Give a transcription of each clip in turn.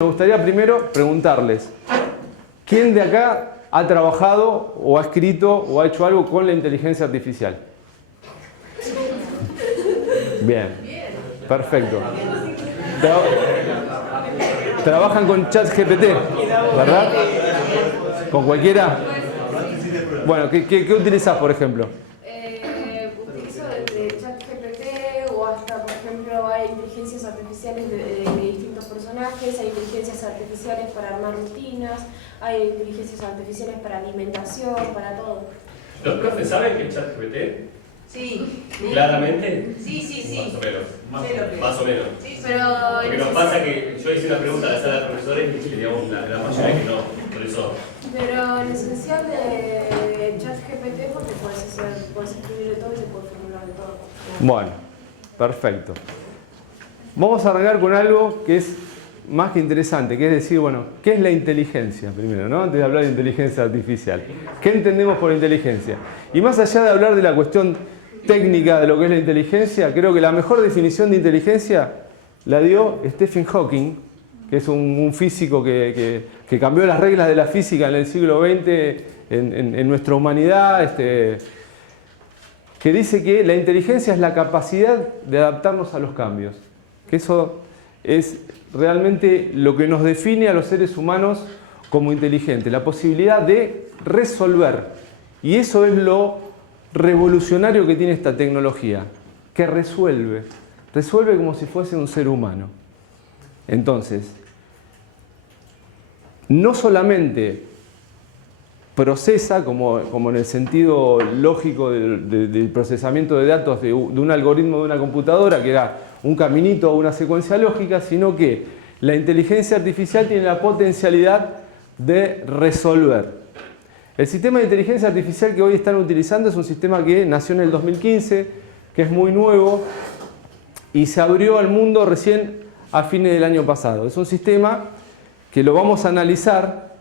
Me gustaría primero preguntarles, ¿quién de acá ha trabajado o ha escrito o ha hecho algo con la inteligencia artificial? Bien, perfecto. ¿Trabajan con ChatGPT, verdad? ¿Con cualquiera? Bueno, ¿qué utilizas, por ejemplo? Utilizo desde ChatGPT o hasta, por ejemplo, hay inteligencias artificiales de distintos personajes, hay inteligencias artificiales para armar rutinas, hay inteligencias artificiales para alimentación, para todo. ¿Los profes saben que es ChatGPT? Sí. ¿Claramente? Sí. Más o menos. Sí, pero Porque nos pasa que yo hice una pregunta a la sala de profesores y digamos la mayoría que no, por eso. Pero el esencial de ChatGPT es porque puedes escribir de todo y se puede formular de todo. Bueno, perfecto. Vamos a arrancar con algo que es más que interesante, que es decir, bueno, ¿qué es la inteligencia? Primero, ¿no? Antes de hablar de inteligencia artificial. ¿Qué entendemos por inteligencia? Y más allá de hablar de la cuestión técnica de lo que es la inteligencia, creo que la mejor definición de inteligencia la dio Stephen Hawking, que es un físico que cambió las reglas de la física en el siglo XX en nuestra humanidad, que dice que la inteligencia es la capacidad de adaptarnos a los cambios. Que eso es realmente lo que nos define a los seres humanos como inteligentes, la posibilidad de resolver. Y eso es lo revolucionario que tiene esta tecnología, que resuelve como si fuese un ser humano. Entonces, no solamente procesa, como en el sentido lógico del procesamiento de datos de un algoritmo de una computadora, que era un caminito o una secuencia lógica, sino que la inteligencia artificial tiene la potencialidad de resolver. El sistema de inteligencia artificial que hoy están utilizando es un sistema que nació en el 2015, que es muy nuevo y se abrió al mundo recién a fines del año pasado. Es un sistema que lo vamos a analizar,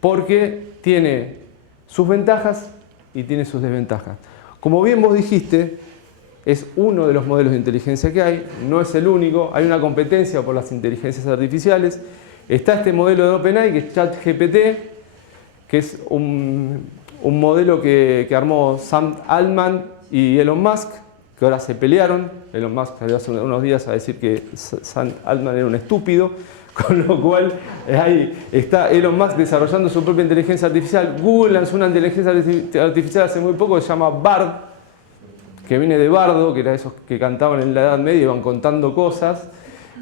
porque tiene sus ventajas y tiene sus desventajas. Como bien vos dijiste, es uno de los modelos de inteligencia que hay, no es el único, hay una competencia por las inteligencias artificiales. Está este modelo de OpenAI, que es ChatGPT, que es un modelo que armó Sam Altman y Elon Musk, que ahora se pelearon. Elon Musk salió hace unos días a decir que Sam Altman era un estúpido, con lo cual ahí está Elon Musk desarrollando su propia inteligencia artificial. Google lanzó una inteligencia artificial hace muy poco que se llama Bard, que viene de bardo, que era esos que cantaban en la Edad Media y iban contando cosas,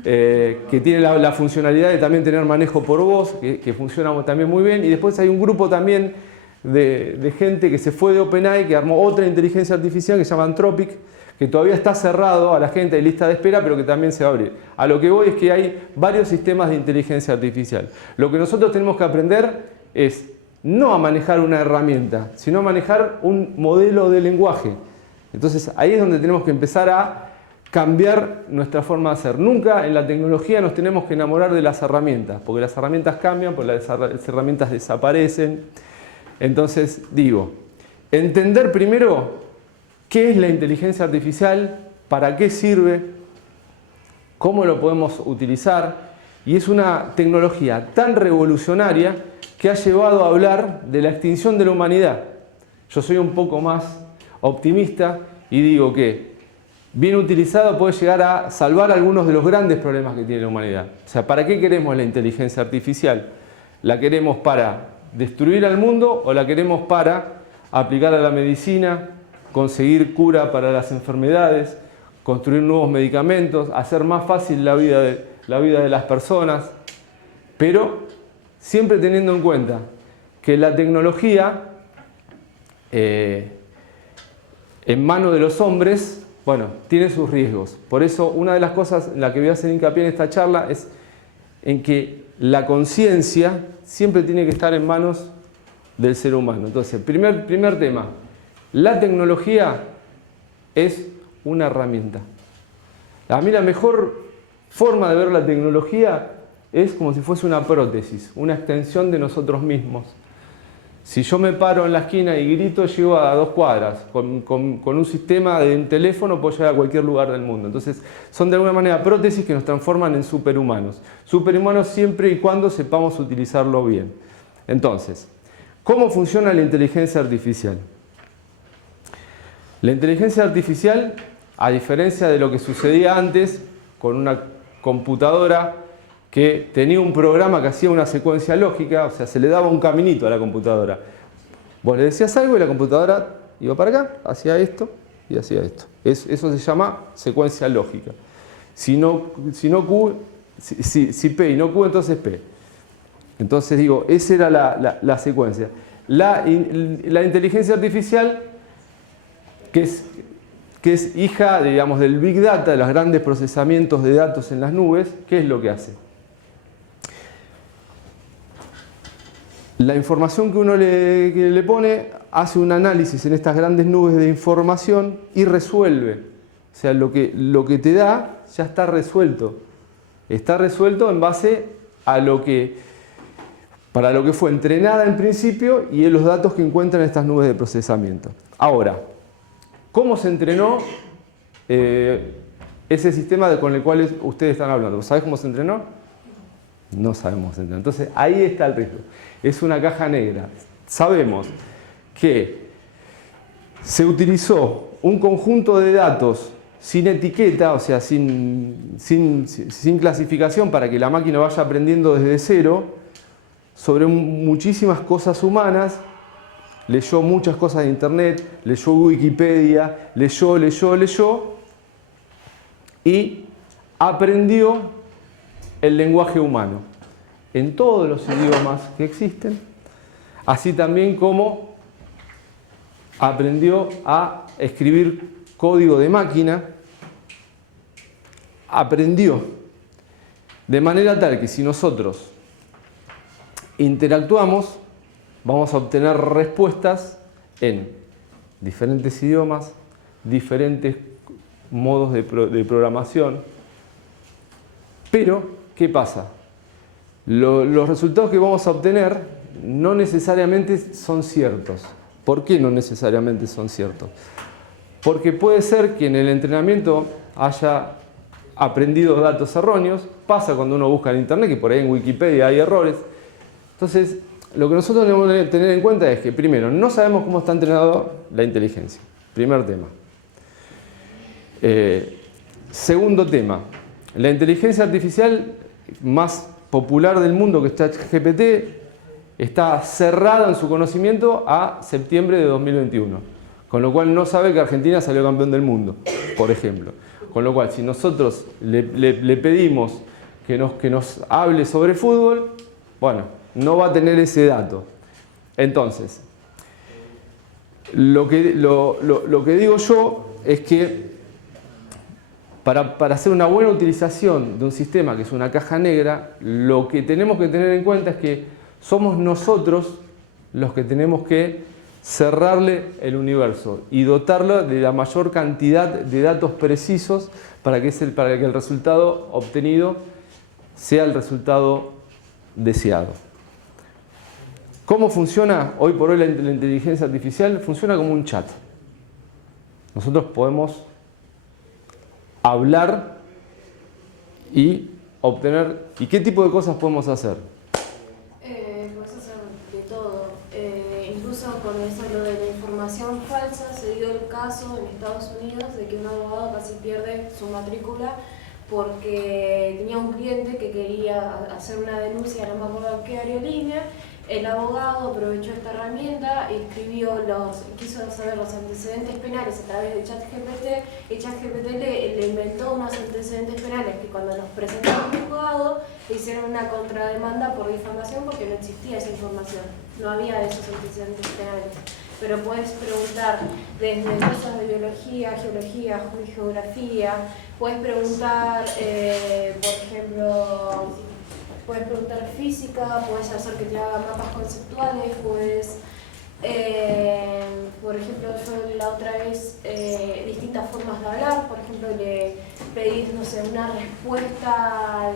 que tiene la funcionalidad de también tener manejo por voz, que funciona también muy bien. Y después hay un grupo también de gente que se fue de OpenAI, que armó otra inteligencia artificial que se llama Anthropic, que todavía está cerrado a la gente de lista de espera, pero que también se va a abrir. A lo que voy es que hay varios sistemas de inteligencia artificial. Lo que nosotros tenemos que aprender es no a manejar una herramienta, sino a manejar un modelo de lenguaje. Entonces ahí es donde tenemos que empezar a cambiar nuestra forma de hacer. Nunca en la tecnología nos tenemos que enamorar de las herramientas, porque las herramientas cambian, porque las herramientas desaparecen. Entonces digo, entender primero qué es la inteligencia artificial, para qué sirve, cómo lo podemos utilizar. Y es una tecnología tan revolucionaria que ha llevado a hablar de la extinción de la humanidad. Yo soy un poco más optimista y digo que bien utilizado puede llegar a salvar algunos de los grandes problemas que tiene la humanidad. O sea, ¿para qué queremos la inteligencia artificial? ¿La queremos para destruir al mundo o la queremos para aplicar a la medicina, conseguir cura para las enfermedades, construir nuevos medicamentos, hacer más fácil la vida de las personas? Pero siempre teniendo en cuenta que la tecnología en manos de los hombres, bueno, tiene sus riesgos. Por eso una de las cosas en la que voy a hacer hincapié en esta charla es en que la conciencia siempre tiene que estar en manos del ser humano. Entonces, primer tema, la tecnología es una herramienta. A mí la mejor forma de ver la tecnología es como si fuese una prótesis, una extensión de nosotros mismos. Si yo me paro en la esquina y grito, llego a 2 cuadras. Con un sistema de un teléfono puedo llegar a cualquier lugar del mundo. Entonces, son de alguna manera prótesis que nos transforman en superhumanos. Superhumanos siempre y cuando sepamos utilizarlo bien. Entonces, ¿cómo funciona la inteligencia artificial? La inteligencia artificial, a diferencia de lo que sucedía antes, con una computadora que tenía un programa que hacía una secuencia lógica, o sea, se le daba un caminito a la computadora. Vos le decías algo y la computadora iba para acá, hacía esto y hacía esto. Eso se llama secuencia lógica. Si P y no Q, entonces P. Entonces digo, esa era la secuencia. La inteligencia artificial, que es hija, digamos, del Big Data, de los grandes procesamientos de datos en las nubes, ¿qué es lo que hace? La información que uno le pone hace un análisis en estas grandes nubes de información y resuelve. O sea, lo que te da ya está resuelto. Está resuelto en base a para lo que fue entrenada en principio y en los datos que encuentran estas nubes de procesamiento. Ahora, ¿cómo se entrenó ese sistema con el cual ustedes están hablando? ¿Sabés cómo se entrenó? No sabemos cómo se entrenó. Entonces, ahí está el riesgo. Es una caja negra. Sabemos que se utilizó un conjunto de datos sin etiqueta, o sea, sin clasificación, para que la máquina vaya aprendiendo desde cero sobre muchísimas cosas humanas. Leyó muchas cosas de internet, leyó Wikipedia, leyó y aprendió el lenguaje humano en todos los idiomas que existen, así también como aprendió a escribir código de máquina, aprendió de manera tal que si nosotros interactuamos, vamos a obtener respuestas en diferentes idiomas, diferentes modos de programación. Pero, ¿qué pasa? Los resultados que vamos a obtener no necesariamente son ciertos. ¿Por qué no necesariamente son ciertos? Porque puede ser que en el entrenamiento haya aprendido datos erróneos. Pasa cuando uno busca en internet, que por ahí en Wikipedia hay errores. Entonces, lo que nosotros debemos tener en cuenta es que, primero, no sabemos cómo está entrenada la inteligencia. Primer tema. Segundo tema. La inteligencia artificial más popular del mundo, que es ChatGPT, está cerrada en su conocimiento a septiembre de 2021. Con lo cual no sabe que Argentina salió campeón del mundo, por ejemplo. Con lo cual, si nosotros le pedimos que nos hable sobre fútbol, bueno, no va a tener ese dato. Entonces, lo que digo yo es que para hacer una buena utilización de un sistema que es una caja negra, lo que tenemos que tener en cuenta es que somos nosotros los que tenemos que cerrarle el universo y dotarlo de la mayor cantidad de datos precisos para que el resultado obtenido sea el resultado deseado. ¿Cómo funciona hoy por hoy la inteligencia artificial? Funciona como un chat. Nosotros podemos hablar y obtener. ¿Y qué tipo de cosas podemos hacer? Puedes hacer de todo. Incluso con eso, lo de la información falsa, se dio el caso en Estados Unidos de que un abogado casi pierde su matrícula porque tenía un cliente que quería hacer una denuncia, no me acuerdo qué aerolínea. El abogado aprovechó esta herramienta y quiso saber los antecedentes penales a través de ChatGPT, y ChatGPT le inventó unos antecedentes penales que cuando los presentó al juzgado le hicieron una contrademanda por difamación porque no existía esa información, no había esos antecedentes penales. Pero puedes preguntar desde cosas de biología, geología, geografía, puedes preguntar, por ejemplo, puedes preguntar física, puedes hacer que te haga mapas conceptuales, puedes, por ejemplo, yo la otra vez, distintas formas de hablar, por ejemplo, le pedís, no sé, una respuesta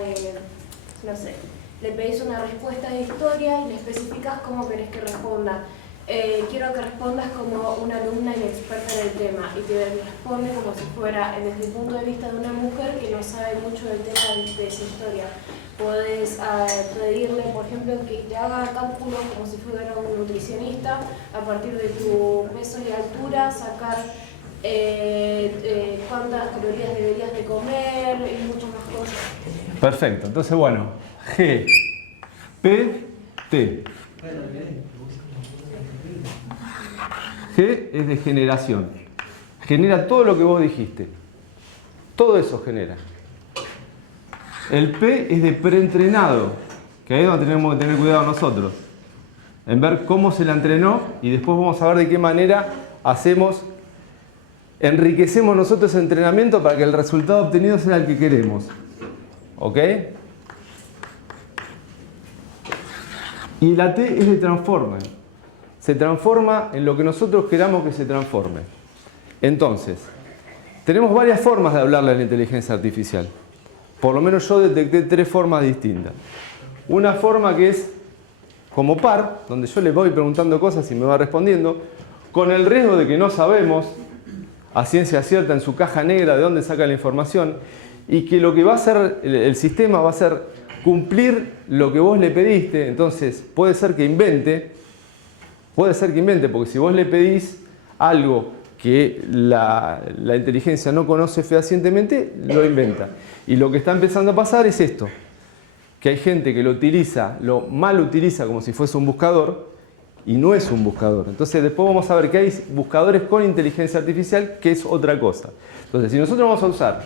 le pedís una respuesta de historia y le especificás cómo querés que responda. quiero que respondas como una alumna inexperta en el tema y te responde como si fuera desde el punto de vista de una mujer que no sabe mucho del tema de esa historia. Podés pedirle, por ejemplo, que te haga cálculos como si fuera un nutricionista, a partir de tu peso y altura, sacar cuántas calorías deberías de comer y muchas más cosas. Perfecto, entonces bueno, G, P, T. G es de generación. Genera todo lo que vos dijiste. Todo eso genera. El P es de preentrenado, que ahí es donde tenemos que tener cuidado nosotros. En ver cómo se la entrenó y después vamos a ver de qué manera enriquecemos nosotros ese entrenamiento para que el resultado obtenido sea el que queremos. ¿Ok? Y la T es de transformer. Se transforma en lo que nosotros queramos que se transforme. Entonces, tenemos varias formas de hablarle a la inteligencia artificial. Por lo menos yo detecté 3 formas distintas. Una forma que es como par, donde yo le voy preguntando cosas y me va respondiendo, con el riesgo de que no sabemos a ciencia cierta en su caja negra de dónde saca la información, y que lo que va a hacer el sistema va a ser cumplir lo que vos le pediste. Entonces puede ser que invente, porque si vos le pedís algo que la inteligencia no conoce fehacientemente, lo inventa. Y lo que está empezando a pasar es esto, que hay gente que lo mal utiliza como si fuese un buscador, y no es un buscador. Entonces después vamos a ver que hay buscadores con inteligencia artificial, que es otra cosa. Entonces, si nosotros vamos a usar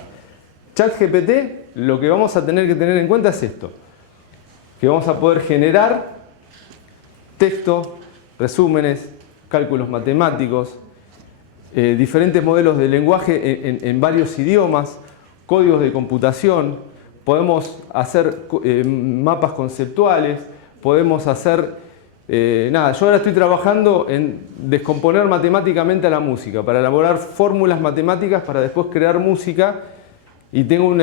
ChatGPT, lo que vamos a tener que tener en cuenta es esto, que vamos a poder generar texto, resúmenes, cálculos matemáticos, diferentes modelos de lenguaje en varios idiomas, códigos de computación, podemos hacer mapas conceptuales, podemos hacer... yo ahora estoy trabajando en descomponer matemáticamente a la música, para elaborar fórmulas matemáticas para después crear música. Y yo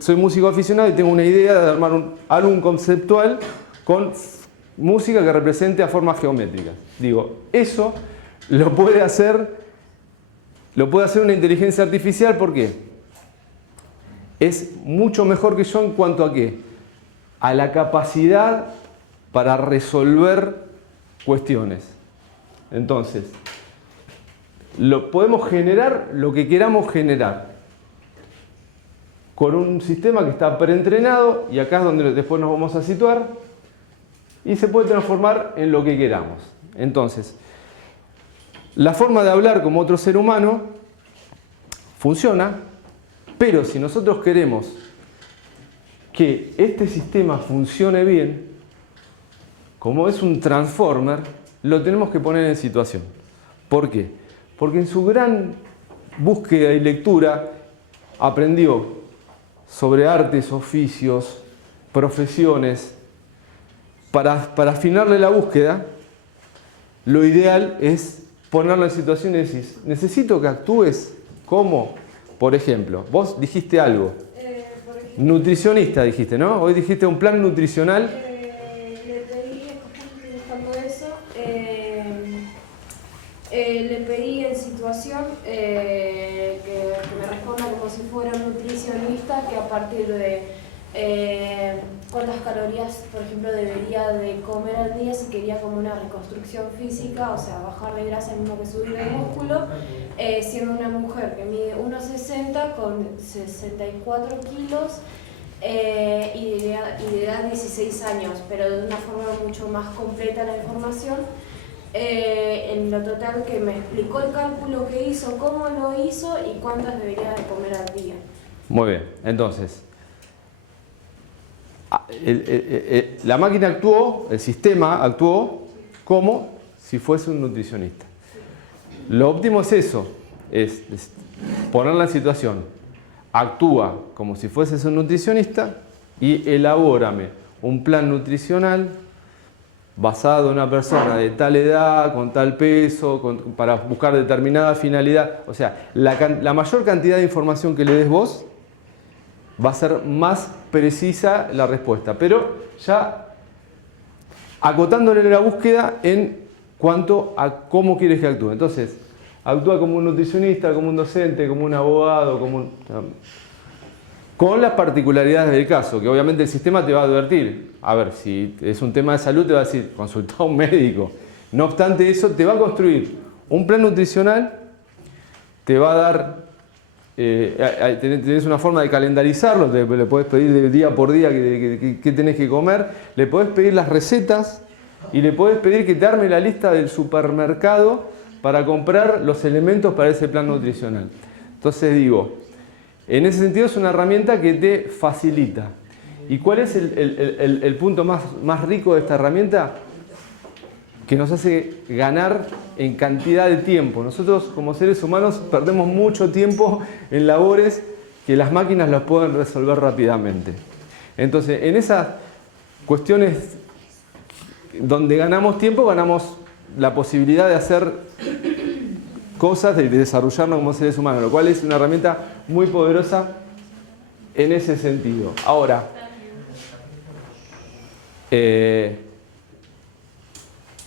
soy músico aficionado y tengo una idea de armar un álbum conceptual con música que represente a formas geométricas. Digo, eso lo puede hacer una inteligencia artificial. ¿Por qué? Es mucho mejor que yo en cuanto a qué? A la capacidad para resolver cuestiones. Entonces, podemos generar lo que queramos generar con un sistema que está preentrenado, y acá es donde después nos vamos a situar, y se puede transformar en lo que queramos. Entonces, la forma de hablar como otro ser humano funciona, pero si nosotros queremos que este sistema funcione bien, como es un transformer, lo tenemos que poner en situación. ¿Por qué? Porque en su gran búsqueda y lectura aprendió sobre artes, oficios, profesiones. Para afinarle la búsqueda, lo ideal es ponerlo en situación y decir, necesito que actúes como, por ejemplo, vos dijiste algo, Por ejemplo, nutricionista dijiste, ¿no? Hoy dijiste un plan nutricional. le pedí en situación que me responda como si fuera un nutricionista, que a partir de cuántas calorías, por ejemplo, debería de comer al día si quería como una reconstrucción física, o sea, bajar de grasa mismo que subir de músculo, siendo una mujer que mide 1,60 con 64 kilos y de edad 16 años, pero de una forma mucho más completa la información. En lo total, que me explicó el cálculo que hizo, cómo lo hizo y cuántas debería de comer al día. Muy bien, entonces, la máquina actuó, el sistema actuó como si fuese un nutricionista. Lo óptimo es eso, es ponerla en situación. Actúa como si fueses un nutricionista y elabórame un plan nutricional basado en una persona de tal edad, con tal peso, para buscar determinada finalidad. O sea, la mayor cantidad de información que le des vos va a ser más precisa la respuesta, pero ya acotándole la búsqueda en cuanto a cómo quieres que actúe. Entonces, actúa como un nutricionista, como un docente, como un abogado, con las particularidades del caso, que obviamente el sistema te va a advertir. A ver, si es un tema de salud, te va a decir, consulta a un médico. No obstante eso, te va a construir un plan nutricional, te va a dar, tenés una forma de calendarizarlo, le podés pedir de día por día qué tenés que comer, le podés pedir las recetas y le podés pedir que te arme la lista del supermercado para comprar los elementos para ese plan nutricional. Entonces digo, en ese sentido es una herramienta que te facilita. ¿Y cuál es el punto más rico de esta herramienta? Que nos hace ganar en cantidad de tiempo. Nosotros como seres humanos perdemos mucho tiempo en labores que las máquinas las pueden resolver rápidamente. Entonces, en esas cuestiones donde ganamos tiempo, ganamos la posibilidad de hacer cosas, de desarrollarnos como seres humanos, lo cual es una herramienta muy poderosa en ese sentido. Ahora,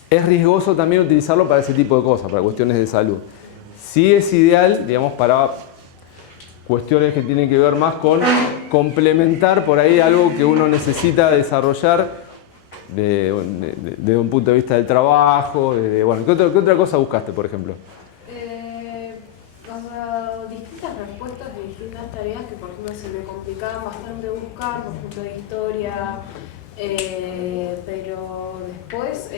es riesgoso también utilizarlo para ese tipo de cosas, para cuestiones de salud. Sí es ideal, digamos, para cuestiones que tienen que ver más con complementar por ahí algo que uno necesita desarrollar desde un punto de vista del trabajo. Bueno, ¿qué otra cosa buscaste, por ejemplo? Distintas respuestas de distintas tareas que, por ejemplo, se me complicaban bastante buscar, por ejemplo, de historia. Pero después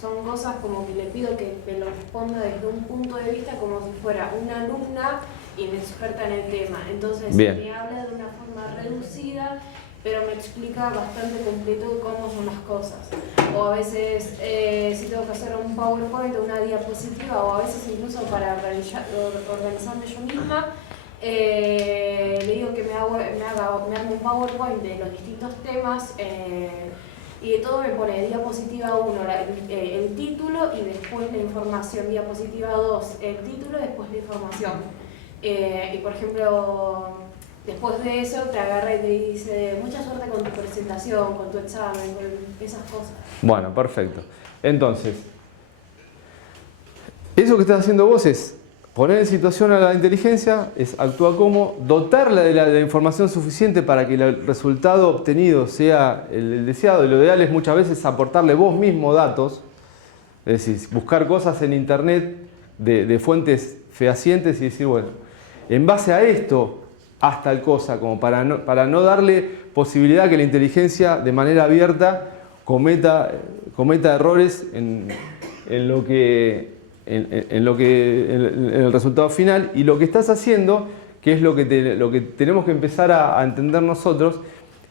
son cosas como que le pido que me lo responda desde un punto de vista como si fuera una alumna inexperta en el tema. Entonces me habla de una forma reducida, pero me explica bastante completo cómo son las cosas. O a veces si tengo que hacer un PowerPoint o una diapositiva, o a veces incluso para organizarme yo misma, le digo que me arme un PowerPoint de los distintos temas y de todo me pone diapositiva 1 el título y después la información, diapositiva 2 el título y después la información. Y por ejemplo, después de eso te agarra y te dice mucha suerte con tu presentación, con tu examen, con esas cosas. Bueno, perfecto. Entonces, eso que estás haciendo vos es poner en situación a la inteligencia, es actuar como, dotarla de la información suficiente para que el resultado obtenido sea el deseado. Y lo ideal es muchas veces aportarle vos mismo datos, es decir, buscar cosas en internet de fuentes fehacientes y decir, bueno, en base a esto, haz tal cosa, como para no darle posibilidad que la inteligencia de manera abierta cometa errores en el resultado final. Y lo que estás haciendo, que es lo que tenemos que empezar a entender nosotros,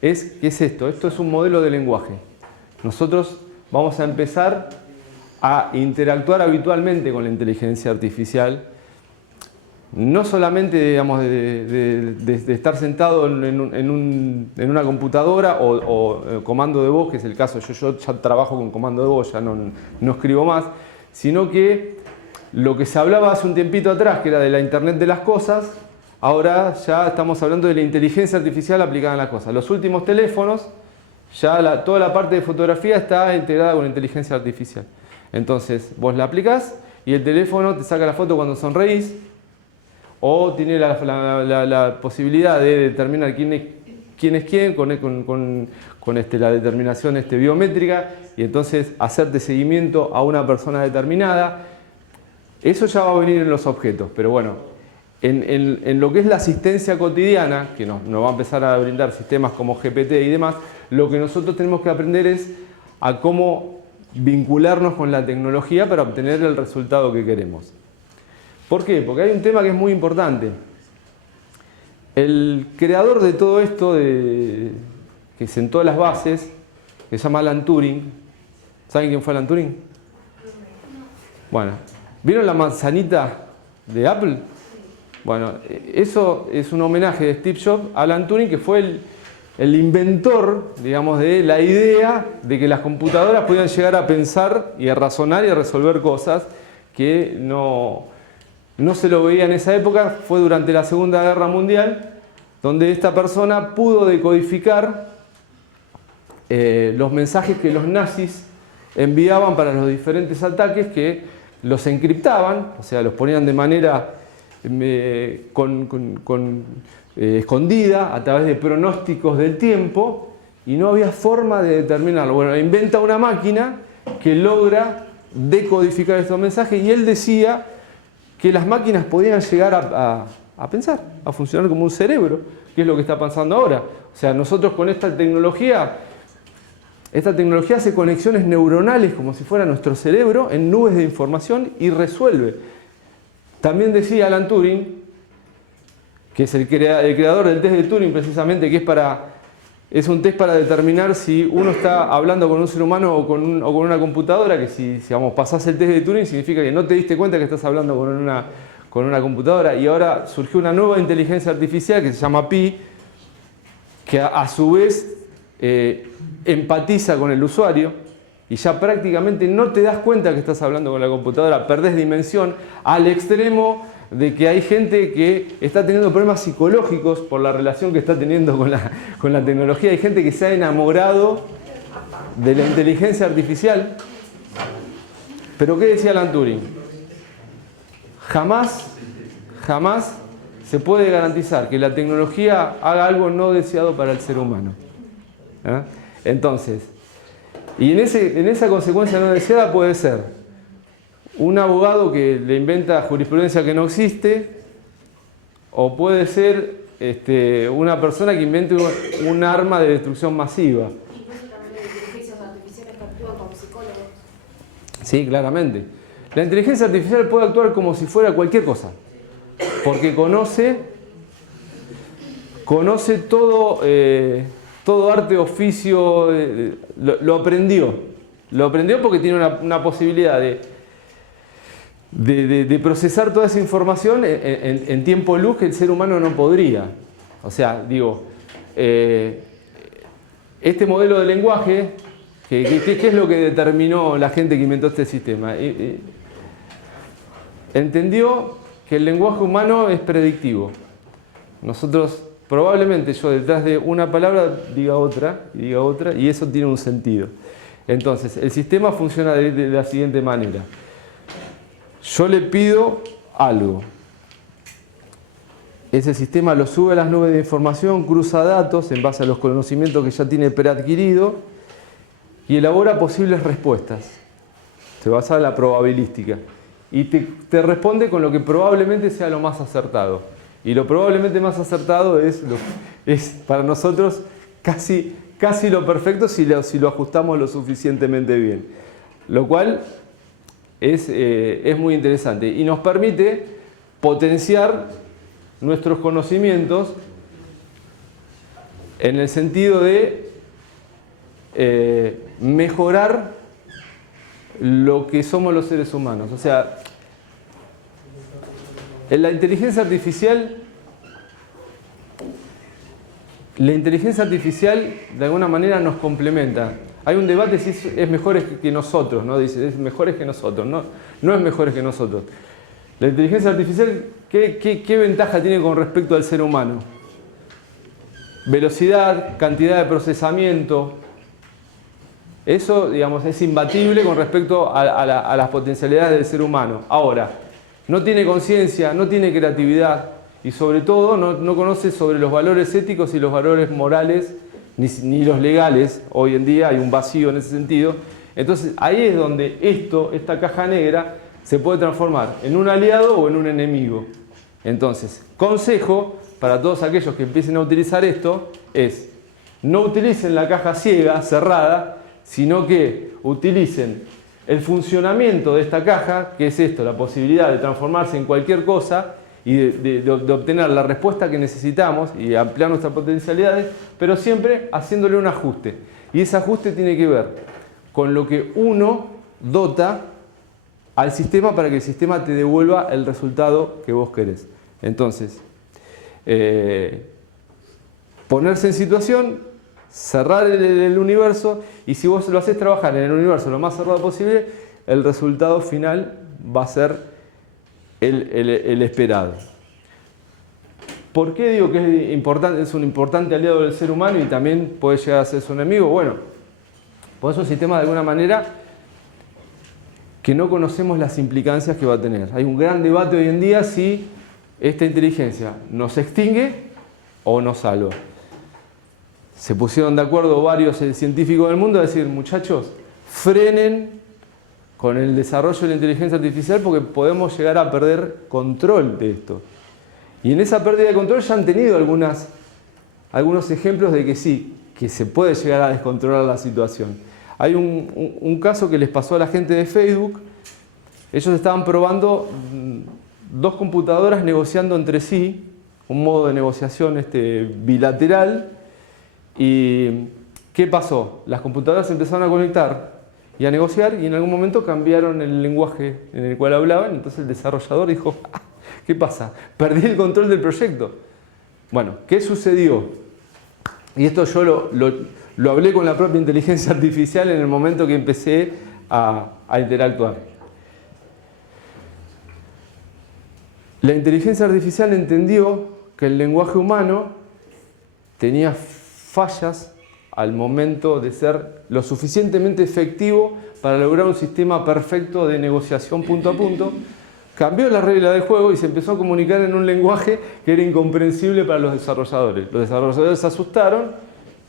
es ¿qué es esto? Esto es un modelo de lenguaje. Nosotros vamos a empezar a interactuar habitualmente con la inteligencia artificial, no solamente, digamos, de estar sentado en una computadora o comando de voz, que es el caso, yo ya trabajo con comando de voz, ya no escribo más, sino que lo que se hablaba hace un tiempito atrás, que era de la Internet de las cosas, ahora ya estamos hablando de la inteligencia artificial aplicada en las cosas. Los últimos teléfonos, ya toda la parte de fotografía está integrada con inteligencia artificial. Entonces, vos la aplicás y el teléfono te saca la foto cuando sonreís, o tiene la posibilidad de determinar quién es quién con la determinación biométrica, y entonces hacerte seguimiento a una persona determinada. Eso ya va a venir en los objetos, pero bueno, en lo que es la asistencia cotidiana, que nos va a empezar a brindar sistemas como GPT y demás, lo que nosotros tenemos que aprender es a cómo vincularnos con la tecnología para obtener el resultado que queremos. ¿Por qué? Porque hay un tema que es muy importante. El creador de todo esto, que sentó las bases, que se llama Alan Turing. ¿Saben quién fue Alan Turing? Bueno, ¿vieron la manzanita de Apple? Bueno, eso es un homenaje de Steve Jobs a Alan Turing, que fue el inventor, digamos, de la idea de que las computadoras podían llegar a pensar y a razonar y a resolver cosas que no se lo veía en esa época. Fue durante la Segunda Guerra Mundial donde esta persona pudo decodificar los mensajes que los nazis enviaban para los diferentes ataques que los encriptaban, o sea, los ponían de manera escondida a través de pronósticos del tiempo y no había forma de determinarlo. Bueno, inventa una máquina que logra decodificar estos mensajes y él decía que las máquinas podían llegar a pensar, a funcionar como un cerebro, que es lo que está pasando ahora. O sea, nosotros con esta tecnología hace conexiones neuronales como si fuera nuestro cerebro en nubes de información y resuelve. También decía Alan Turing, que es el creador del test de Turing precisamente, que es un test para determinar si uno está hablando con un ser humano o con una computadora, que si pasás el test de Turing significa que no te diste cuenta que estás hablando con una computadora. Y ahora surgió una nueva inteligencia artificial que se llama Pi, que a su vez empatiza con el usuario y ya prácticamente no te das cuenta que estás hablando con la computadora, perdés dimensión al extremo de que hay gente que está teniendo problemas psicológicos por la relación que está teniendo con la tecnología. Hay gente que se ha enamorado de la inteligencia artificial. Pero ¿qué decía Alan Turing? Jamás se puede garantizar que la tecnología haga algo no deseado para el ser humano. Entonces, y en esa consecuencia no deseada puede ser un abogado que le inventa jurisprudencia que no existe, o puede ser una persona que invente un arma de destrucción masiva. Incluso también las inteligencias artificiales que actúan como psicólogos. Sí, claramente. La inteligencia artificial puede actuar como si fuera cualquier cosa, porque conoce todo arte, oficio, lo aprendió. Lo aprendió porque tiene una posibilidad de procesar toda esa información en tiempo luz que el ser humano no podría. O sea, digo, este modelo de lenguaje, ¿qué es lo que determinó la gente que inventó este sistema? Entendió que el lenguaje humano es predictivo. Nosotros, probablemente yo detrás de una palabra diga otra, y eso tiene un sentido. Entonces, el sistema funciona de la siguiente manera. Yo le pido algo. Ese sistema lo sube a las nubes de información, cruza datos en base a los conocimientos que ya tiene preadquirido y elabora posibles respuestas. Se basa en la probabilística. Y te responde con lo que probablemente sea lo más acertado. Y lo probablemente más acertado es para nosotros casi lo perfecto si lo ajustamos lo suficientemente bien. Lo cual es muy interesante y nos permite potenciar nuestros conocimientos en el sentido de mejorar lo que somos los seres humanos. O sea, en la inteligencia artificial de alguna manera nos complementa. Hay un debate si es mejor que nosotros, ¿no? Dice, es mejor que nosotros. No es mejor que nosotros. La inteligencia artificial, ¿qué ventaja tiene con respecto al ser humano? Velocidad, cantidad de procesamiento. Eso, digamos, es imbatible con respecto a las potencialidades del ser humano. Ahora, no tiene conciencia, no tiene creatividad y sobre todo no conoce sobre los valores éticos y los valores morales ni los legales. Hoy en día hay un vacío en ese sentido. Entonces ahí es donde esta caja negra se puede transformar en un aliado o en un enemigo. Entonces, consejo para todos aquellos que empiecen a utilizar esto es: no utilicen la caja ciega, cerrada, sino que utilicen el funcionamiento de esta caja, que es esto, la posibilidad de transformarse en cualquier cosa y de obtener la respuesta que necesitamos y ampliar nuestras potencialidades, pero siempre haciéndole un ajuste. Y ese ajuste tiene que ver con lo que uno dota al sistema para que el sistema te devuelva el resultado que vos querés. Entonces, ponerse en situación, cerrar el universo, y si vos lo haces trabajar en el universo lo más cerrado posible, el resultado final va a ser el esperado. ¿Por qué digo que es un importante aliado del ser humano y también puede llegar a ser su enemigo? Bueno, pues es un sistema de alguna manera que no conocemos las implicancias que va a tener. Hay un gran debate hoy en día si esta inteligencia nos extingue o nos salva. Se pusieron de acuerdo varios científicos del mundo a decir, muchachos, frenen con el desarrollo de la inteligencia artificial porque podemos llegar a perder control de esto. Y en esa pérdida de control ya han tenido algunos ejemplos de que sí, que se puede llegar a descontrolar la situación. Hay un caso que les pasó a la gente de Facebook. Ellos estaban probando dos computadoras negociando entre sí, un modo de negociación bilateral. ¿Y qué pasó? Las computadoras empezaron a conectar y a negociar y en algún momento cambiaron el lenguaje en el cual hablaban. Entonces el desarrollador dijo, ¿qué pasa? Perdí el control del proyecto. Bueno, ¿qué sucedió? Y esto yo lo hablé con la propia inteligencia artificial en el momento que empecé a interactuar. La inteligencia artificial entendió que el lenguaje humano tenía fallas al momento de ser lo suficientemente efectivo para lograr un sistema perfecto de negociación punto a punto. Cambió la regla del juego y se empezó a comunicar en un lenguaje que era incomprensible para los desarrolladores. Los desarrolladores se asustaron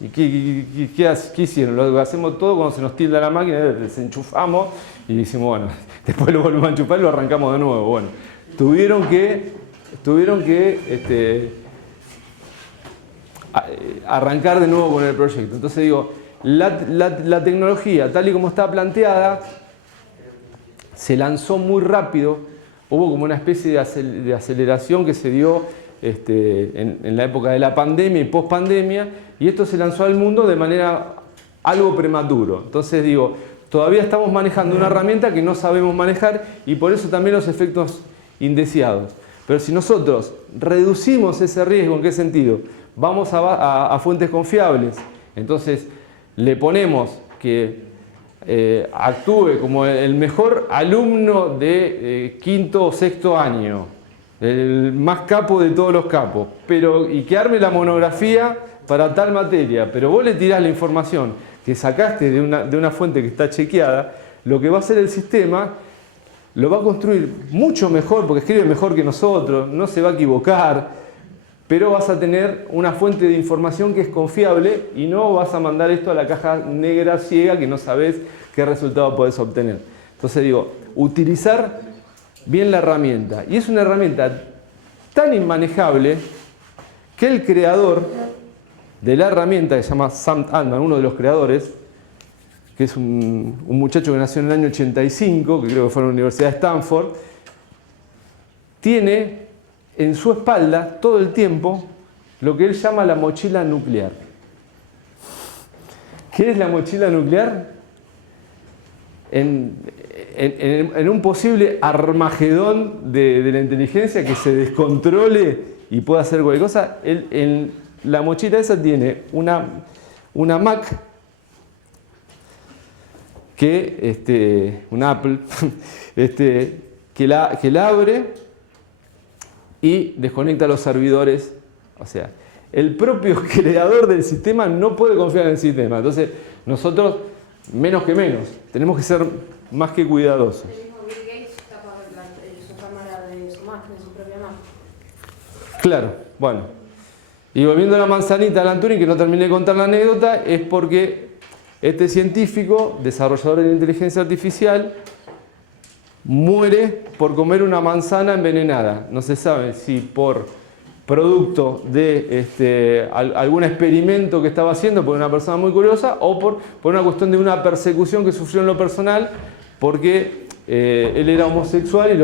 y ¿qué hicieron? Lo hacemos todo cuando se nos tilda la máquina, desenchufamos y decimos, bueno, después lo volvemos a enchufar y lo arrancamos de nuevo. Bueno, tuvieron que arrancar de nuevo con el proyecto. Entonces digo, la tecnología tal y como está planteada se lanzó muy rápido. Hubo como una especie de aceleración que se dio en la época de la pandemia y post-pandemia, y esto se lanzó al mundo de manera algo prematuro. Entonces digo, todavía estamos manejando una herramienta que no sabemos manejar y por eso también los efectos indeseados. Pero si nosotros reducimos ese riesgo, ¿en qué sentido? Vamos a fuentes confiables. Entonces le ponemos que actúe como el mejor alumno de quinto o sexto año, el más capo de todos los capos, y que arme la monografía para tal materia, pero vos le tirás la información que sacaste de una fuente que está chequeada, lo que va a hacer el sistema lo va a construir mucho mejor, porque escribe mejor que nosotros, no se va a equivocar, pero vas a tener una fuente de información que es confiable y no vas a mandar esto a la caja negra ciega que no sabes qué resultado podés obtener. Entonces digo, utilizar bien la herramienta. Y es una herramienta tan inmanejable que el creador de la herramienta, que se llama Sam Altman, uno de los creadores, que es un muchacho que nació en el año 85, que creo que fue en la Universidad de Stanford, tiene en su espalda todo el tiempo lo que él llama la mochila nuclear. ¿Qué es la mochila nuclear? En un posible armagedón de la inteligencia que se descontrole y pueda hacer cualquier cosa, la mochila esa tiene una Mac, una Apple, que la abre y desconecta los servidores. O sea, el propio creador del sistema no puede confiar en el sistema. Entonces, nosotros, menos que menos, tenemos que ser más que cuidadosos. El mismo Bill Gates tapa su cámara de su Mac, de su propia Mac. Claro, bueno. Y volviendo a la manzanita de Alan Turing, que no terminé de contar la anécdota, es porque este científico, desarrollador de la inteligencia artificial, muere por comer una manzana envenenada. No se sabe si por producto de algún experimento que estaba haciendo por una persona muy curiosa o por una cuestión de una persecución que sufrió en lo personal porque él era homosexual y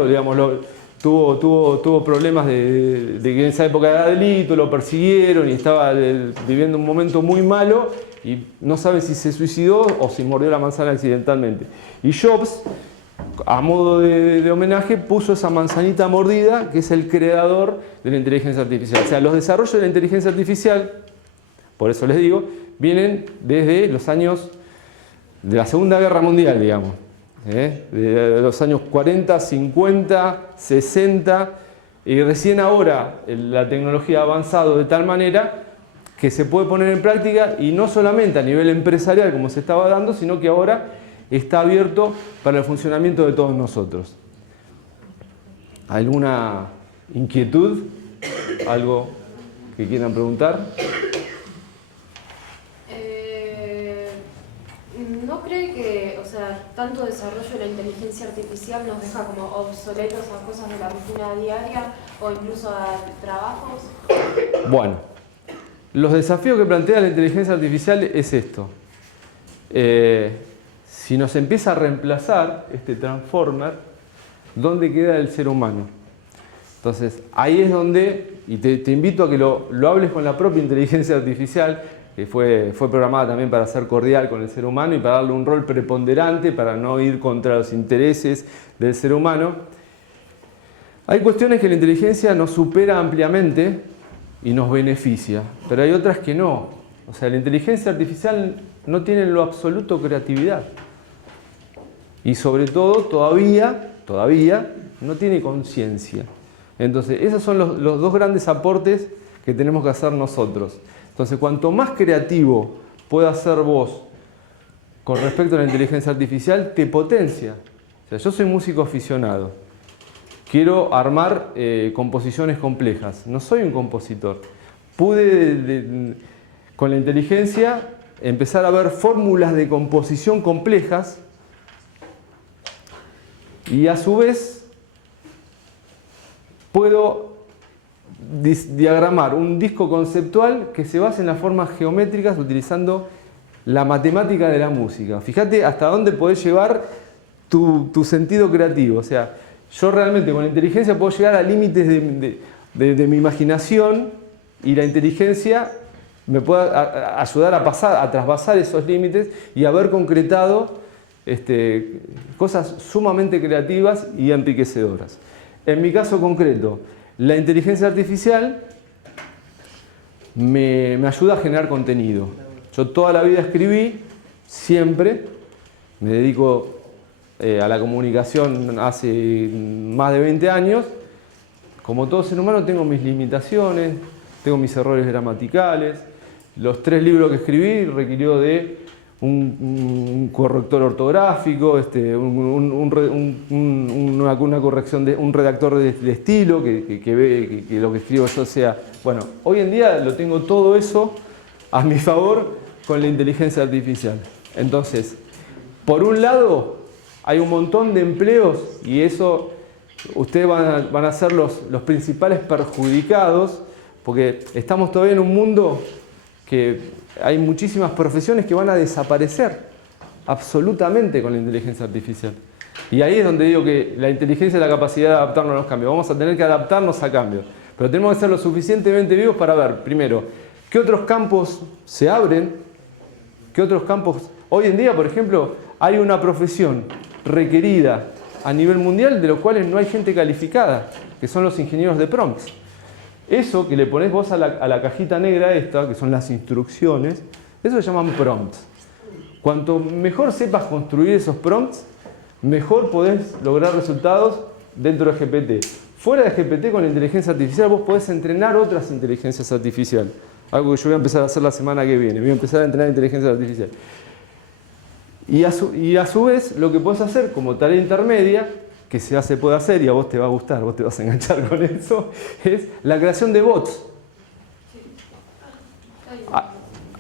tuvo problemas de que en esa época era delito, lo persiguieron y estaba viviendo un momento muy malo y no sabe si se suicidó o si mordió la manzana accidentalmente. Y Jobs, a modo de homenaje, puso esa manzanita mordida, que es el creador de la inteligencia artificial. O sea, los desarrollos de la inteligencia artificial, por eso les digo, vienen desde los años de la Segunda Guerra Mundial, digamos. De los años 40, 50, 60, y recién ahora la tecnología ha avanzado de tal manera que se puede poner en práctica, y no solamente a nivel empresarial como se estaba dando, sino que ahora está abierto para el funcionamiento de todos nosotros. ¿Alguna inquietud? ¿Algo que quieran preguntar? ¿No cree que, o sea, tanto desarrollo de la inteligencia artificial nos deja como obsoletos a cosas de la rutina diaria o incluso a trabajos? Bueno, los desafíos que plantea la inteligencia artificial es esto. Si nos empieza a reemplazar este transformer, ¿dónde queda el ser humano? Entonces, ahí es donde, y te invito a que lo hables con la propia inteligencia artificial, que fue programada también para ser cordial con el ser humano y para darle un rol preponderante, para no ir contra los intereses del ser humano. Hay cuestiones que la inteligencia nos supera ampliamente y nos beneficia, pero hay otras que no. O sea, la inteligencia artificial no tiene en lo absoluto creatividad. Y sobre todo, todavía no tiene conciencia. Entonces, esos son los dos grandes aportes que tenemos que hacer nosotros. Entonces, cuanto más creativo puedas ser vos con respecto a la inteligencia artificial, te potencia. O sea, yo soy músico aficionado. Quiero armar composiciones complejas. No soy un compositor. Pude, con la inteligencia, empezar a ver fórmulas de composición complejas y a su vez puedo diagramar un disco conceptual que se basa en las formas geométricas utilizando la matemática de la música. Fíjate hasta dónde podés llevar tu sentido creativo. O sea, yo realmente con la inteligencia puedo llegar a límites de mi imaginación y la inteligencia me puede ayudar a trasvasar esos límites y haber concretado cosas sumamente creativas y enriquecedoras. En mi caso concreto, la inteligencia artificial me ayuda a generar contenido. Yo toda la vida escribí, siempre, me dedico a la comunicación hace más de 20 años. Como todo ser humano tengo mis limitaciones, tengo mis errores gramaticales. Los 3 libros que escribí requirió de un corrector ortográfico, una corrección de un redactor de estilo que ve que lo que escribo yo sea... Bueno, hoy en día lo tengo todo eso a mi favor con la inteligencia artificial. Entonces, por un lado, hay un montón de empleos y eso ustedes van a ser los principales perjudicados porque estamos todavía en un mundo que hay muchísimas profesiones que van a desaparecer absolutamente con la inteligencia artificial. Y ahí es donde digo que la inteligencia es la capacidad de adaptarnos a los cambios. Vamos a tener que adaptarnos a cambios. Pero tenemos que ser lo suficientemente vivos para ver, primero, qué otros campos se abren, qué otros campos... Hoy en día, por ejemplo, hay una profesión requerida a nivel mundial de los cuales no hay gente calificada, que son los ingenieros de prompts. Eso que le ponés vos a la cajita negra esta, que son las instrucciones, eso se llaman prompts. Cuanto mejor sepas construir esos prompts, mejor podés lograr resultados dentro de GPT. Fuera de GPT, con la inteligencia artificial, vos podés entrenar otras inteligencias artificiales. Algo que yo voy a empezar a hacer la semana que viene. Voy a empezar a entrenar inteligencia artificial. Y a su vez, lo que podés hacer como tarea intermedia, que se puede hacer y a vos te va a gustar, vos te vas a enganchar con eso, es la creación de bots.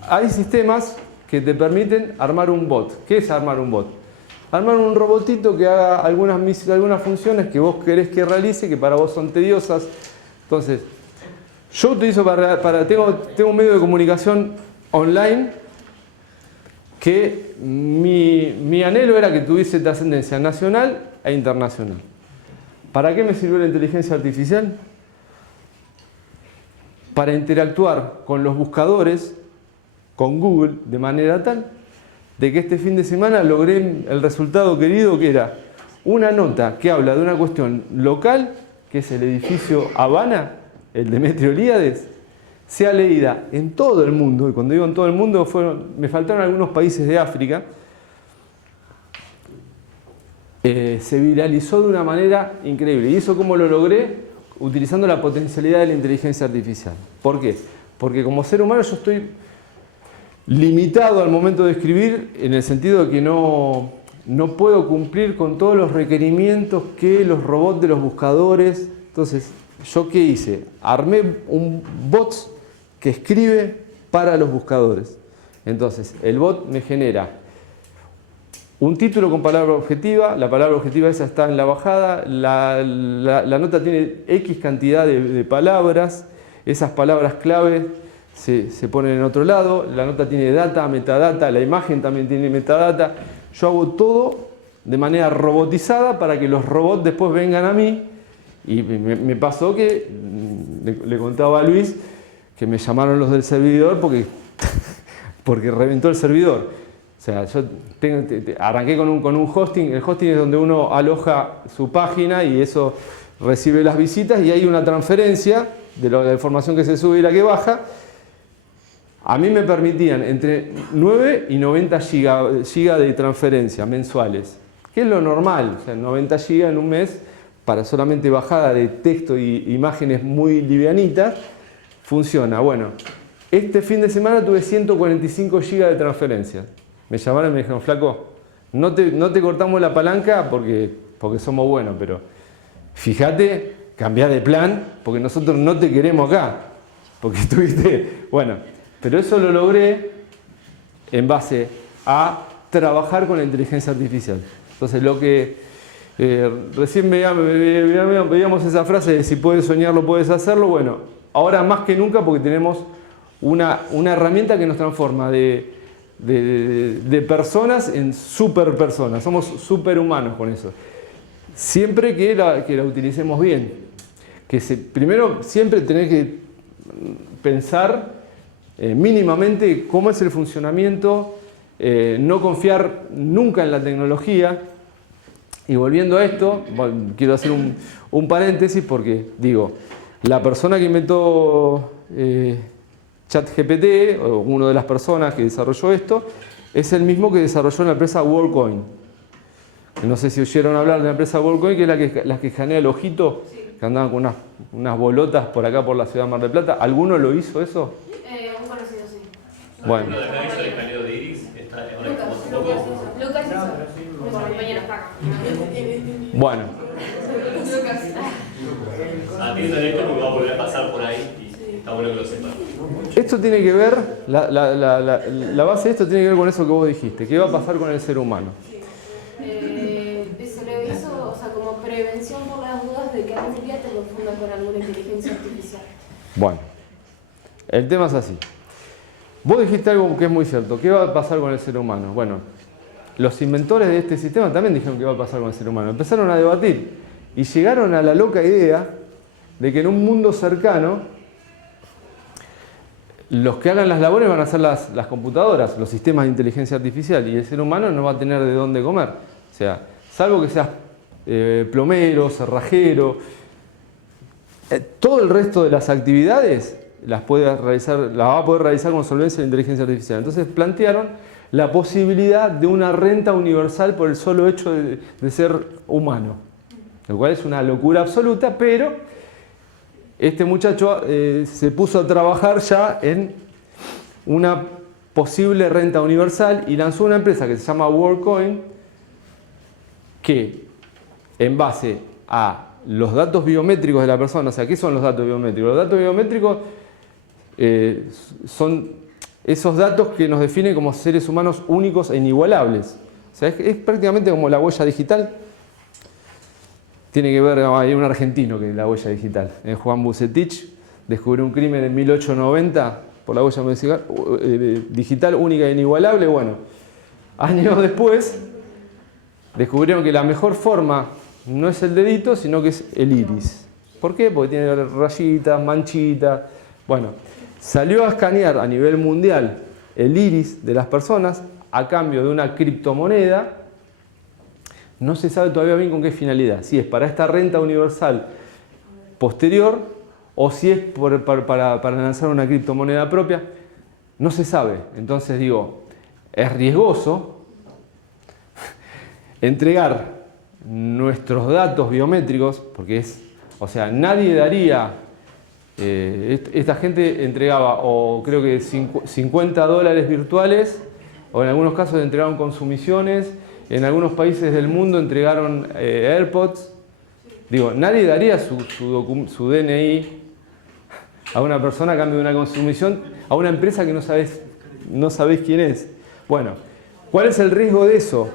Hay sistemas que te permiten armar un bot. ¿Qué es armar un bot? Armar un robotito que haga algunas funciones que vos querés que realice, que para vos son tediosas. Entonces, yo utilizo tengo un medio de comunicación online que mi anhelo era que tuviese trascendencia nacional e internacional. ¿Para qué me sirvió la inteligencia artificial? Para interactuar con los buscadores, con Google, de manera tal de que este fin de semana logré el resultado querido, que era una nota que habla de una cuestión local, que es el edificio Habana, el Demetrio Elíades, sea leída en todo el mundo, y cuando digo en todo el mundo, me faltaron algunos países de África. Se viralizó de una manera increíble. ¿Y eso cómo lo logré? Utilizando la potencialidad de la inteligencia artificial. ¿Por qué? Porque como ser humano yo estoy limitado al momento de escribir en el sentido de que no no puedo cumplir con todos los requerimientos que los robots de los buscadores. Entonces, ¿yo qué hice? Armé un bot que escribe para los buscadores. Entonces, el bot me genera un título con palabra objetiva, la palabra objetiva esa está en la bajada, la nota tiene X cantidad de palabras, esas palabras clave se ponen en otro lado, la nota tiene data, metadata, la imagen también tiene metadata. Yo hago todo de manera robotizada para que los robots después vengan a mí. Y me pasó que, le contaba a Luis, que me llamaron los del servidor porque reventó el servidor. O sea, yo arranqué con un hosting. El hosting es donde uno aloja su página y eso recibe las visitas y hay una transferencia de la información que se sube y la que baja. A mí me permitían entre 9 y 90 gigas de transferencia mensuales, que es lo normal. O sea, 90 gigas en un mes para solamente bajada de texto y imágenes muy livianitas, funciona. Bueno, este fin de semana tuve 145 gigas de transferencia. Me llamaron y me dijeron, flaco, no te cortamos la palanca porque somos buenos, pero fíjate, cambiá de plan porque nosotros no te queremos acá. Porque estuviste... Bueno, pero eso lo logré en base a trabajar con la inteligencia artificial. Entonces lo que recién veíamos esa frase de si puedes soñarlo, puedes hacerlo. Bueno, ahora más que nunca porque tenemos una herramienta que nos transforma de personas en super personas. Somos superhumanos con eso. Siempre que la utilicemos bien. Primero, siempre tener que pensar mínimamente cómo es el funcionamiento, no confiar nunca en la tecnología. Y volviendo a esto, quiero hacer un paréntesis porque digo, la persona que inventó ChatGPT, o una de las personas que desarrolló esto, es el mismo que desarrolló la empresa WorldCoin. No sé si oyeron hablar de la empresa WorldCoin, que es la que escanea el ojito, que andaban con unas bolotas por acá por la ciudad de Mar del Plata. ¿Alguno lo hizo eso? Un conocido, sí. Bueno. Uno de acá hizo el escaneo de iris, está ahora Lucas como un poco... Lucas hizo. Mi compañero está acá. Bueno. Lucas. Atiendan esto porque va a volver a pasar por ahí y está bueno que lo sepan. Esto tiene que ver, la base de esto tiene que ver con eso que vos dijiste. ¿Qué va a pasar con el ser humano? Se lo hizo, o sea, como prevención por las dudas de que algún día te confundan con alguna inteligencia artificial. Bueno, el tema es así. Vos dijiste algo que es muy cierto. ¿Qué va a pasar con el ser humano? Bueno, los inventores de este sistema también dijeron qué va a pasar con el ser humano. Empezaron a debatir y llegaron a la loca idea de que en un mundo cercano los que hagan las labores van a ser las computadoras, los sistemas de inteligencia artificial, y el ser humano no va a tener de dónde comer. O sea, salvo que seas plomero, cerrajero, todo el resto de las actividades las va a poder realizar con solvencia la inteligencia artificial. Entonces plantearon la posibilidad de una renta universal por el solo hecho de ser humano, lo cual es una locura absoluta, pero este muchacho se puso a trabajar ya en una posible renta universal y lanzó una empresa que se llama WorldCoin, que en base a los datos biométricos de la persona, o sea, ¿qué son los datos biométricos? Los datos biométricos son esos datos que nos definen como seres humanos únicos e inigualables. O sea, es prácticamente como la huella digital. Tiene que ver, hay un argentino que es la huella digital. Juan Bucetich descubrió un crimen en 1890 por la huella digital única e inigualable. Bueno, años después descubrieron que la mejor forma no es el dedito, sino que es el iris. ¿Por qué? Porque tiene rayitas, manchitas. Bueno, salió a escanear a nivel mundial el iris de las personas a cambio de una criptomoneda. No se sabe todavía bien con qué finalidad. Si es para esta renta universal posterior o si es para lanzar una criptomoneda propia. No se sabe. Entonces digo, es riesgoso entregar nuestros datos biométricos, porque o sea, nadie daría, esta gente entregaba o creo que $50 virtuales, o en algunos casos entregaron consumiciones en algunos países del mundo entregaron AirPods. Digo, nadie daría su DNI a una persona a cambio de una consumición, a una empresa que no sabés quién es. Bueno, ¿cuál es el riesgo de eso?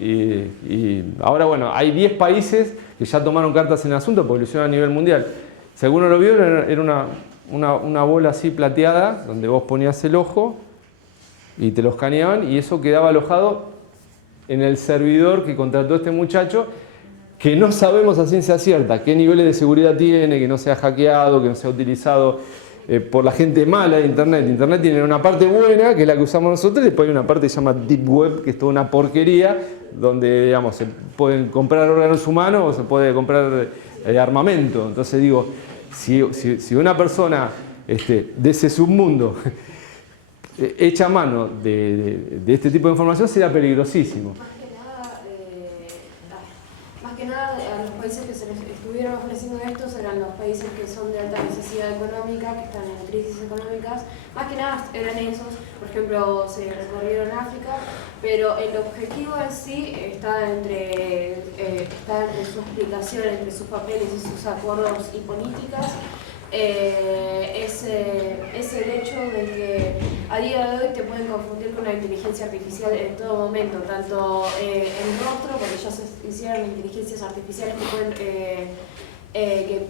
Y ahora, bueno, hay 10 países que ya tomaron cartas en el asunto porque lo hicieron a nivel mundial. Si alguno lo vio, era una bola así plateada donde vos ponías el ojo y te lo escaneaban y eso quedaba alojado en el servidor que contrató este muchacho, que no sabemos a ciencia cierta qué niveles de seguridad tiene, que no sea hackeado, que no sea utilizado por la gente mala de Internet. Internet tiene una parte buena, que es la que usamos nosotros, y después hay una parte que se llama Deep Web, que es toda una porquería, donde digamos, se pueden comprar órganos humanos o se puede comprar armamento. Entonces digo, si una persona de ese submundo echa mano de este tipo de información, será peligrosísimo. Más que nada, a los países que se les estuvieron ofreciendo estos eran los países que son de alta necesidad económica, que están en crisis económicas. Más que nada eran esos, por ejemplo, se recorrieron África, pero el objetivo en sí está entre su explicación, entre sus papeles y sus acuerdos y políticas. Es el hecho de que a día de hoy te pueden confundir con una inteligencia artificial en todo momento, tanto en rostro, porque ya se hicieron inteligencias artificiales que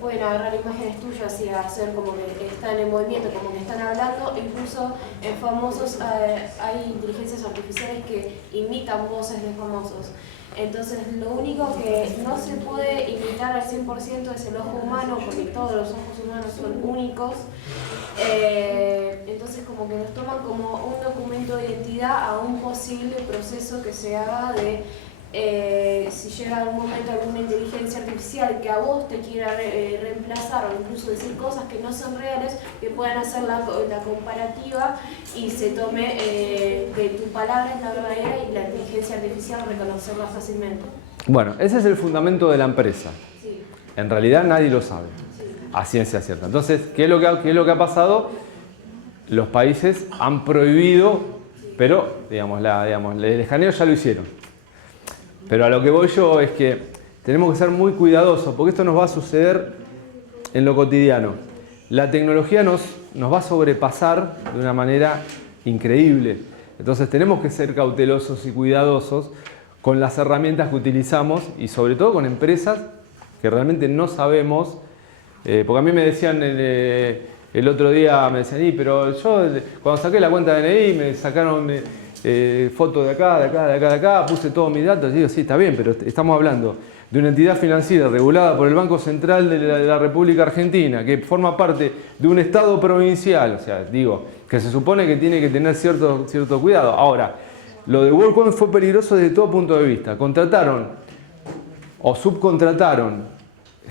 pueden agarrar imágenes tuyas y hacer como que están en movimiento, como que están hablando. Incluso en famosos hay inteligencias artificiales que imitan voces de famosos. Entonces, lo único que no se puede imitar al 100% es el ojo humano, porque todos los ojos humanos son únicos. Entonces, como que nos toman como un documento de identidad a un posible proceso que se haga de si llega algún momento alguna inteligencia artificial que a vos te quiera reemplazar o incluso decir cosas que no son reales, que puedan hacer la comparativa y se tome que tu palabra es la verdadera y la inteligencia artificial reconocerla fácilmente. Bueno, ese es el fundamento de la empresa. Sí. En realidad nadie lo sabe, Sí. a ciencia cierta. Entonces, ¿qué es lo que ha pasado? Los países han prohibido, pero el escaneo ya lo hicieron. Pero a lo que voy yo es que tenemos que ser muy cuidadosos, porque esto nos va a suceder en lo cotidiano. La tecnología nos va a sobrepasar de una manera increíble. Entonces tenemos que ser cautelosos y cuidadosos con las herramientas que utilizamos y sobre todo con empresas que realmente no sabemos. Porque a mí me decían el otro día, pero yo cuando saqué la cuenta de DNI me sacaron fotos de acá, puse todos mis datos. Y digo, sí, está bien, pero estamos hablando de una entidad financiera regulada por el Banco Central de la República Argentina, que forma parte de un estado provincial, o sea, digo, que se supone que tiene que tener cierto cuidado. Ahora, lo de WorldCoin fue peligroso desde todo punto de vista. Contrataron o subcontrataron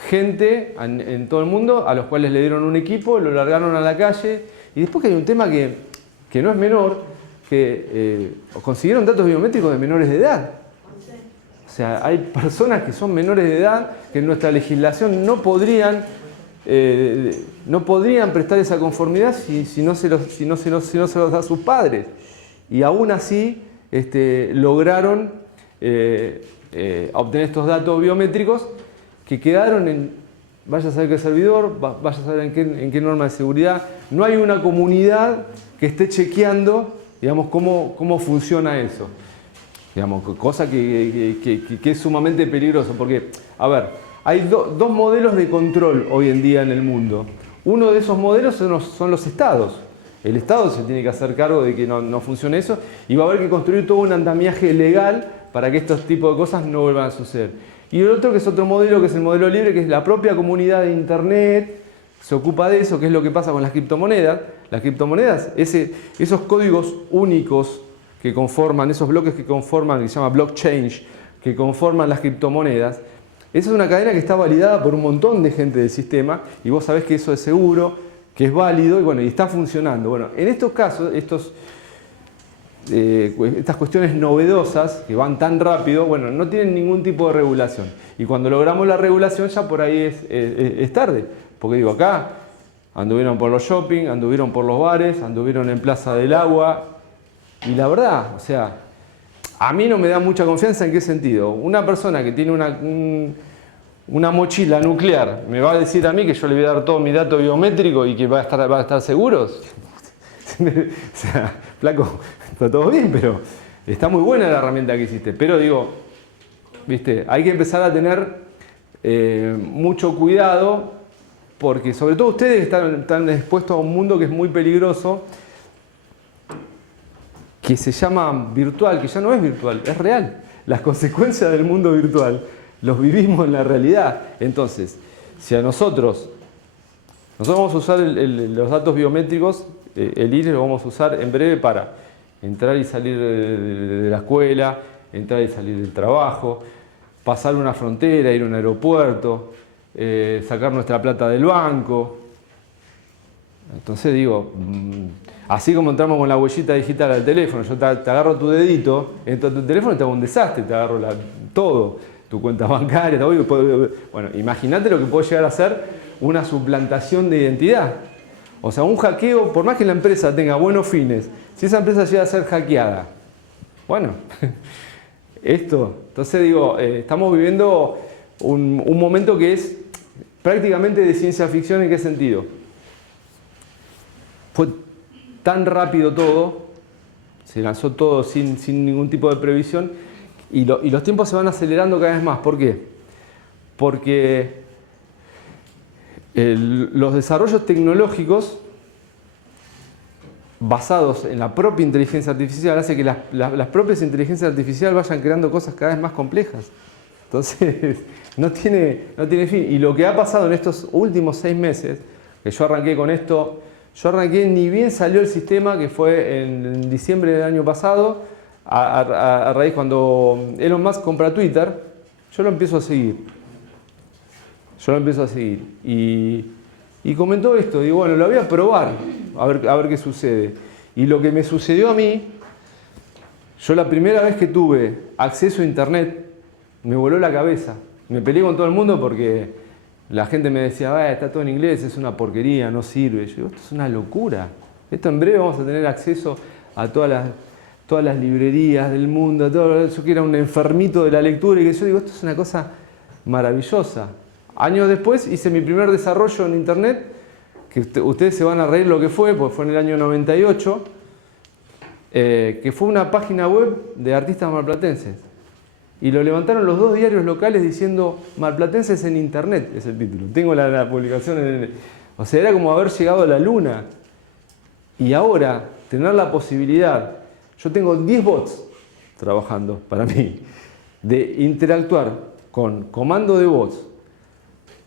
gente en todo el mundo, a los cuales le dieron un equipo, lo largaron a la calle, y después que hay un tema que no es menor, que consiguieron datos biométricos de menores de edad. O sea, hay personas que son menores de edad que en nuestra legislación no podrían prestar esa conformidad si no se los da a sus padres. Y aún así lograron obtener estos datos biométricos que quedaron en, vaya a saber qué servidor, vaya a saber en qué norma de seguridad. No hay una comunidad que esté chequeando, digamos, cómo funciona eso. Digamos, cosa que es sumamente peligroso, porque, a ver, hay dos modelos de control hoy en día en el mundo. Uno de esos modelos son los estados. El Estado se tiene que hacer cargo de que no funcione eso y va a haber que construir todo un andamiaje legal para que estos tipos de cosas no vuelvan a suceder. Y el otro, que es otro modelo, que es el modelo libre, que es la propia comunidad de Internet, se ocupa de eso, que es lo que pasa con las criptomonedas. Las criptomonedas, esos códigos únicos que conforman, esos bloques que conforman, que se llama blockchain, que conforman las criptomonedas, esa es una cadena que está validada por un montón de gente del sistema y vos sabés que eso es seguro, que es válido y bueno, y está funcionando. Bueno, en estos casos, estas cuestiones novedosas que van tan rápido, bueno, no tienen ningún tipo de regulación. Y cuando logramos la regulación ya por ahí es tarde. Porque digo, acá anduvieron por los shopping, anduvieron por los bares, anduvieron en Plaza del Agua. Y la verdad, o sea, A mí no me da mucha confianza. ¿En qué sentido? Una persona que tiene una mochila nuclear, ¿me va a decir a mí que yo le voy a dar todo mi dato biométrico y que va a estar seguros? O sea, flaco, está todo bien, pero está muy buena la herramienta que hiciste. Pero digo, ¿viste? Hay que empezar a tener mucho cuidado, porque sobre todo ustedes están expuestos a un mundo que es muy peligroso, que se llama virtual, que ya no es virtual, es real. Las consecuencias del mundo virtual los vivimos en la realidad. Entonces, si a nosotros vamos a usar los datos biométricos, el IRE lo vamos a usar en breve para entrar y salir de la escuela, entrar y salir del trabajo, pasar una frontera, ir a un aeropuerto, sacar nuestra plata del banco. Entonces digo, así como entramos con la huellita digital al teléfono, yo te agarro tu dedito, entro a tu teléfono y te hago un desastre, te agarro todo, tu cuenta bancaria, todo. Bueno, imagínate lo que puede llegar a ser una suplantación de identidad. O sea, un hackeo, por más que la empresa tenga buenos fines, si esa empresa llega a ser hackeada, bueno, entonces digo, estamos viviendo un momento que es prácticamente de ciencia ficción. ¿En qué sentido? Fue tan rápido todo, se lanzó todo sin ningún tipo de previsión, y los tiempos se van acelerando cada vez más. ¿Por qué? Porque los desarrollos tecnológicos basados en la propia inteligencia artificial hace que las propias inteligencias artificiales vayan creando cosas cada vez más complejas. Entonces, no tiene fin. Y lo que ha pasado en estos últimos 6 meses, que yo arranqué con esto, ni bien salió el sistema, que fue en diciembre del año pasado, a raíz cuando Elon Musk compra Twitter, yo lo empiezo a seguir. Y comentó esto, digo, bueno, lo voy a probar, a ver qué sucede. Y lo que me sucedió a mí, yo la primera vez que tuve acceso a internet, me voló la cabeza. Me peleé con todo el mundo porque la gente me decía, está todo en inglés, es una porquería, no sirve. Yo digo, esto es una locura. Esto en breve vamos a tener acceso a todas las librerías del mundo. Yo que era un enfermito de la lectura y que yo digo, esto es una cosa maravillosa. Años después hice mi primer desarrollo en internet, que ustedes se van a reír lo que fue, porque fue en el año 98, que fue una página web de artistas marplatenses. Y lo levantaron los 2 diarios locales diciendo Marplatenses en internet, es el título. Tengo la publicación o sea, era como haber llegado a la luna. Y ahora, tener la posibilidad, yo tengo 10 bots trabajando para mí, de interactuar con comando de bots,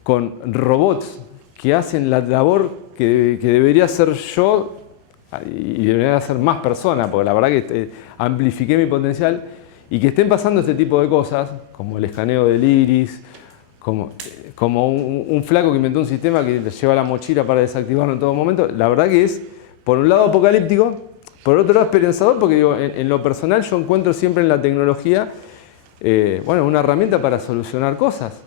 con robots que hacen la labor que debería hacer yo y debería hacer más personas, porque la verdad que amplifiqué mi potencial. Y que estén pasando este tipo de cosas, como el escaneo del iris, como un flaco que inventó un sistema que lleva la mochila para desactivarlo en todo momento. La verdad que es, por un lado, apocalíptico, por otro lado, esperanzador, porque digo, en lo personal yo encuentro siempre en la tecnología una herramienta para solucionar cosas.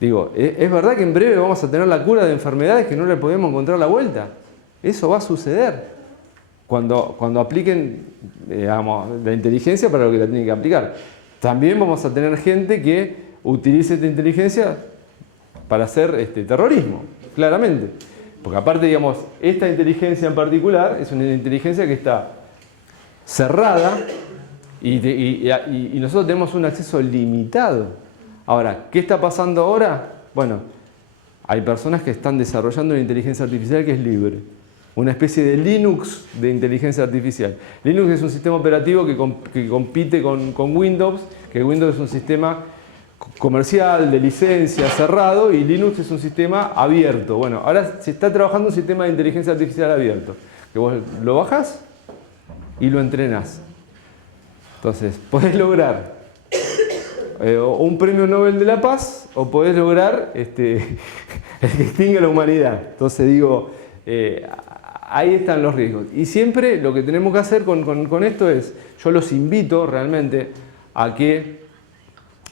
Digo, es verdad que en breve vamos a tener la cura de enfermedades que no le podemos encontrar la vuelta. Eso va a suceder cuando apliquen, digamos, la inteligencia para lo que la tienen que aplicar. También vamos a tener gente que utilice esta inteligencia para hacer terrorismo, claramente. Porque aparte, digamos, esta inteligencia en particular es una inteligencia que está cerrada y nosotros tenemos un acceso limitado. Ahora, ¿qué está pasando ahora? Bueno, hay personas que están desarrollando una inteligencia artificial que es libre. Una especie de Linux de inteligencia artificial. Linux es un sistema operativo que compite con Windows, que Windows es un sistema comercial, de licencia, cerrado, y Linux es un sistema abierto. Bueno, ahora se está trabajando un sistema de inteligencia artificial abierto, que vos lo bajás y lo entrenás. Entonces, podés lograr un premio Nobel de la Paz o podés lograr el que extinga la humanidad. Entonces digo, ahí están los riesgos. Y siempre lo que tenemos que hacer con esto es, yo los invito realmente a que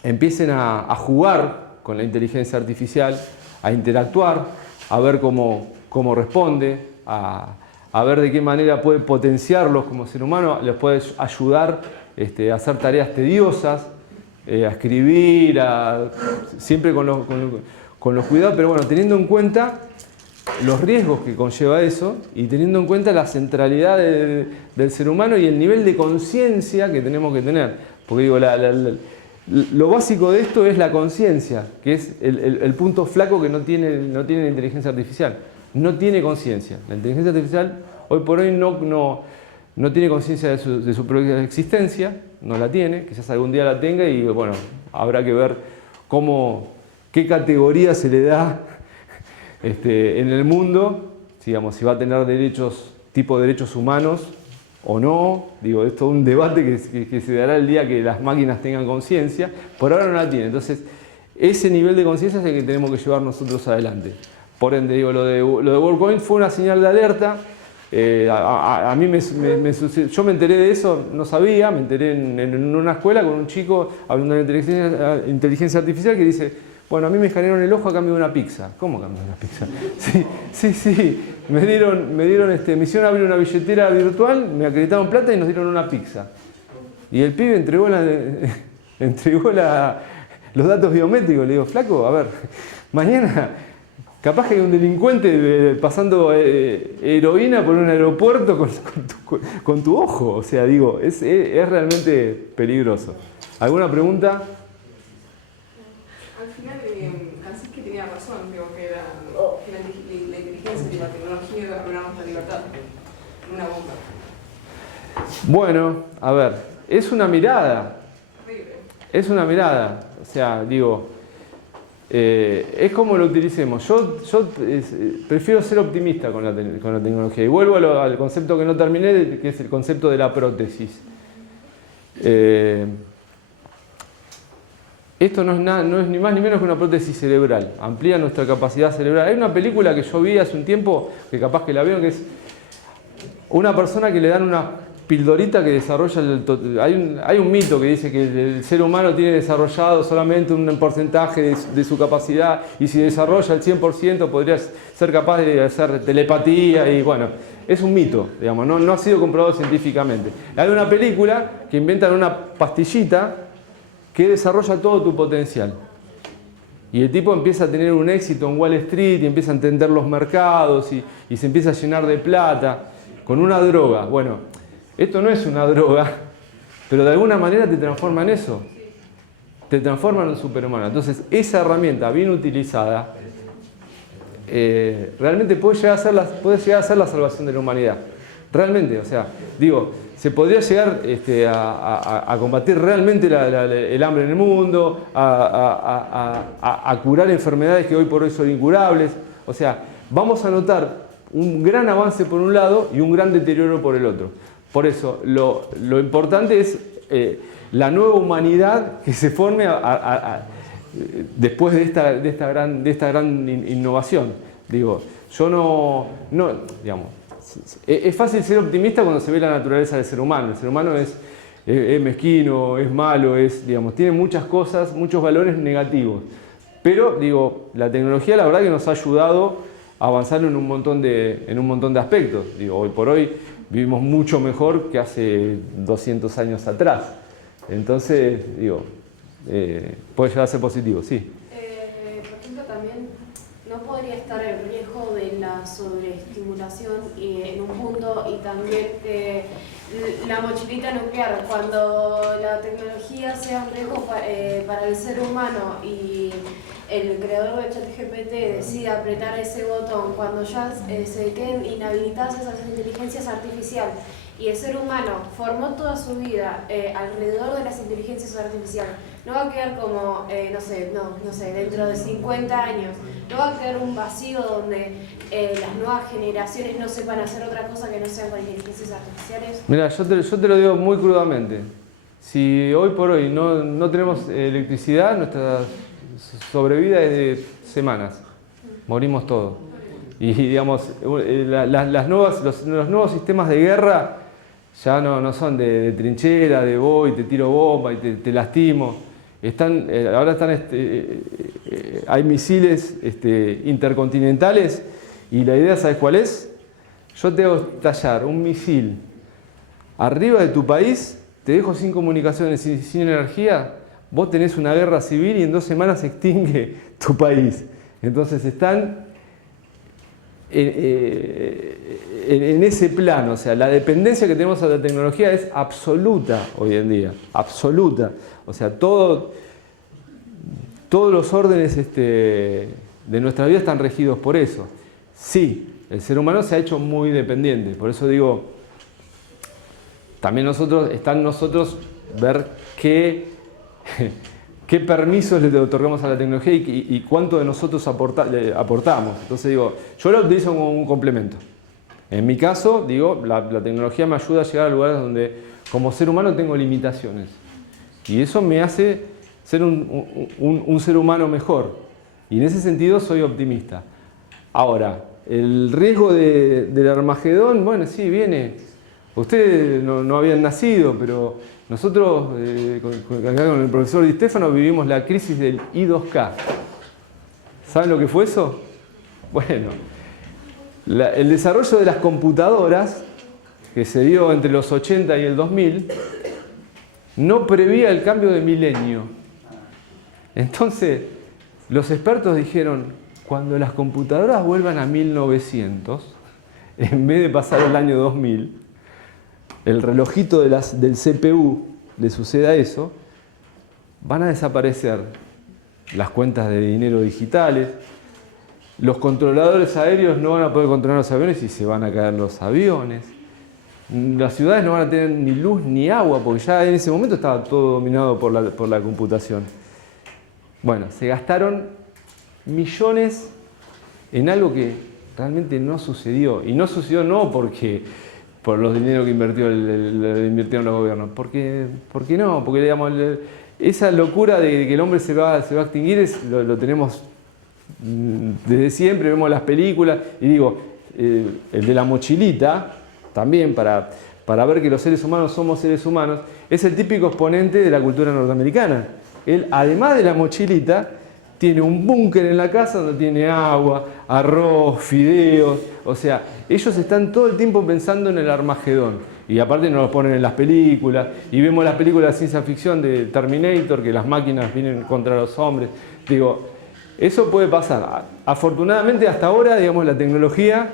empiecen a jugar con la inteligencia artificial, a interactuar, a ver cómo responde, a ver de qué manera puede potenciarlos como ser humano, les puede ayudar a hacer tareas tediosas, a escribir, siempre con los cuidados, pero bueno, teniendo en cuenta los riesgos que conlleva eso y teniendo en cuenta la centralidad del ser humano y el nivel de conciencia que tenemos que tener. Porque digo, lo básico de esto es la conciencia, que es el punto flaco que no tiene la inteligencia artificial. No tiene conciencia. La inteligencia artificial hoy por hoy no tiene conciencia de su propia existencia, no la tiene, quizás algún día la tenga y bueno, habrá que ver qué categoría se le da en el mundo, digamos, si va a tener tipo de derechos humanos o no. Digo, es todo un debate que se dará el día que las máquinas tengan conciencia. Por ahora no la tiene. Entonces, ese nivel de conciencia es el que tenemos que llevar nosotros adelante. Por ende, digo, lo de WorldCoin fue una señal de alerta. A mí me sucedió, yo me enteré de eso, no sabía, me enteré en una escuela con un chico hablando de inteligencia artificial que dice, bueno, a mí me escanearon el ojo a cambio de una pizza. ¿Cómo a cambio de una pizza? Sí, me hicieron abrir una billetera virtual, me acreditaron plata y nos dieron una pizza. Y el pibe entregó los datos biométricos. Le digo, flaco, a ver, mañana capaz que hay un delincuente pasando heroína por un aeropuerto con tu ojo. O sea, digo, es realmente peligroso. ¿Alguna pregunta? Al final, Francisco tenía razón, digo, que la inteligencia y la tecnología arruinamos la libertad en una bomba. Bueno, a ver, es una mirada. Horrible. Es una mirada. O sea, digo, es como lo utilicemos. Yo prefiero ser optimista con la tecnología. Y vuelvo al concepto que no terminé, que es el concepto de la prótesis. Esto no es ni más ni menos que una prótesis cerebral, amplía nuestra capacidad cerebral. Hay una película que yo vi hace un tiempo, que capaz que la vieron, que es una persona que le dan una pildorita que desarrolla hay un mito que dice que el ser humano tiene desarrollado solamente un porcentaje de su capacidad y si desarrolla el 100% podría ser capaz de hacer telepatía y bueno, es un mito, digamos, no ha sido comprobado científicamente. Hay una película que inventan una pastillita que desarrolla todo tu potencial. Y el tipo empieza a tener un éxito en Wall Street y empieza a entender los mercados y se empieza a llenar de plata con una droga. Bueno, esto no es una droga, pero de alguna manera te transforma en eso. Te transforma en un superhumano. Entonces, esa herramienta bien utilizada realmente puede llegar a ser la salvación de la humanidad. Realmente, o sea, digo, se podría llegar a combatir realmente el hambre en el mundo, a curar enfermedades que hoy por hoy son incurables. O sea, vamos a notar un gran avance por un lado y un gran deterioro por el otro. Por eso, lo importante es la nueva humanidad que se forme después de esta gran innovación. Digo, yo no digamos, es fácil ser optimista cuando se ve la naturaleza del ser humano. El ser humano es mezquino, es malo, digamos, tiene muchas cosas, muchos valores negativos. Pero, digo, la tecnología la verdad que nos ha ayudado a avanzar en un montón de aspectos. Digo, hoy por hoy vivimos mucho mejor que hace 200 años atrás. Entonces, digo, puede llegar a ser positivo, sí. Por ejemplo, también no podría estar el riesgo de la sobreestimulación en un punto y también la mochilita nuclear. Cuando la tecnología sea un riesgo para el ser humano y el creador de ChatGPT decida apretar ese botón, cuando ya se queden inhabilitadas esas inteligencias artificiales y el ser humano formó toda su vida alrededor de las inteligencias artificiales, no va a quedar como, no sé, dentro de 50 años, no va a quedar un vacío donde las nuevas generaciones no sepan hacer otra cosa que no sean con inteligencias artificiales. Mira, yo te lo digo muy crudamente. Si hoy por hoy no tenemos electricidad, nuestra sobrevida es de semanas. Morimos todos. Y digamos, los nuevos sistemas de guerra ya no son de trinchera, de voy, te tiro bomba y te lastimo. Ahora hay misiles intercontinentales y la idea, ¿sabes cuál es? Yo te hago tallar un misil arriba de tu país te dejo sin comunicaciones y sin energía, vos tenés una guerra civil y en 2 semanas se extingue tu país. Entonces están en ese plano, o sea, la dependencia que tenemos a la tecnología es absoluta hoy en día, absoluta. O sea, todos los órdenes de nuestra vida están regidos por eso. Sí, el ser humano se ha hecho muy dependiente, por eso digo, también está en nosotros ver qué permisos le otorgamos a la tecnología y cuánto de nosotros le aportamos. Entonces digo, yo la utilizo como un complemento. En mi caso, digo, la tecnología me ayuda a llegar a lugares donde como ser humano tengo limitaciones. Y eso me hace ser un ser humano mejor. Y en ese sentido soy optimista. Ahora, el riesgo del Armagedón, bueno, sí, viene. Ustedes no habían nacido, pero nosotros, acá con el profesor Di Stefano, vivimos la crisis del I2K. ¿Saben lo que fue eso? Bueno, el desarrollo de las computadoras, que se dio entre los 80 y el 2000, no prevía el cambio de milenio. Entonces, los expertos dijeron, cuando las computadoras vuelvan a 1900, en vez de pasar el año 2000, el relojito del CPU le suceda eso, van a desaparecer las cuentas de dinero digitales, los controladores aéreos no van a poder controlar los aviones y se van a caer los aviones, las ciudades no van a tener ni luz ni agua, porque ya en ese momento estaba todo dominado por la computación. Bueno, se gastaron millones en algo que realmente no sucedió, y no sucedió no por los dineros que invirtieron los gobiernos. ¿Por qué no? Porque digamos, esa locura de que el hombre se va a extinguir lo tenemos desde siempre, vemos las películas, y digo, el de la mochilita, también para ver que los seres humanos somos seres humanos, es el típico exponente de la cultura norteamericana. Él, además de la mochilita, tiene un búnker en la casa donde tiene agua, arroz, fideos. O sea, ellos están todo el tiempo pensando en el Armagedón. Y aparte nos lo ponen en las películas. Y vemos las películas de ciencia ficción de Terminator, que las máquinas vienen contra los hombres. Digo, eso puede pasar. Afortunadamente hasta ahora, digamos, la tecnología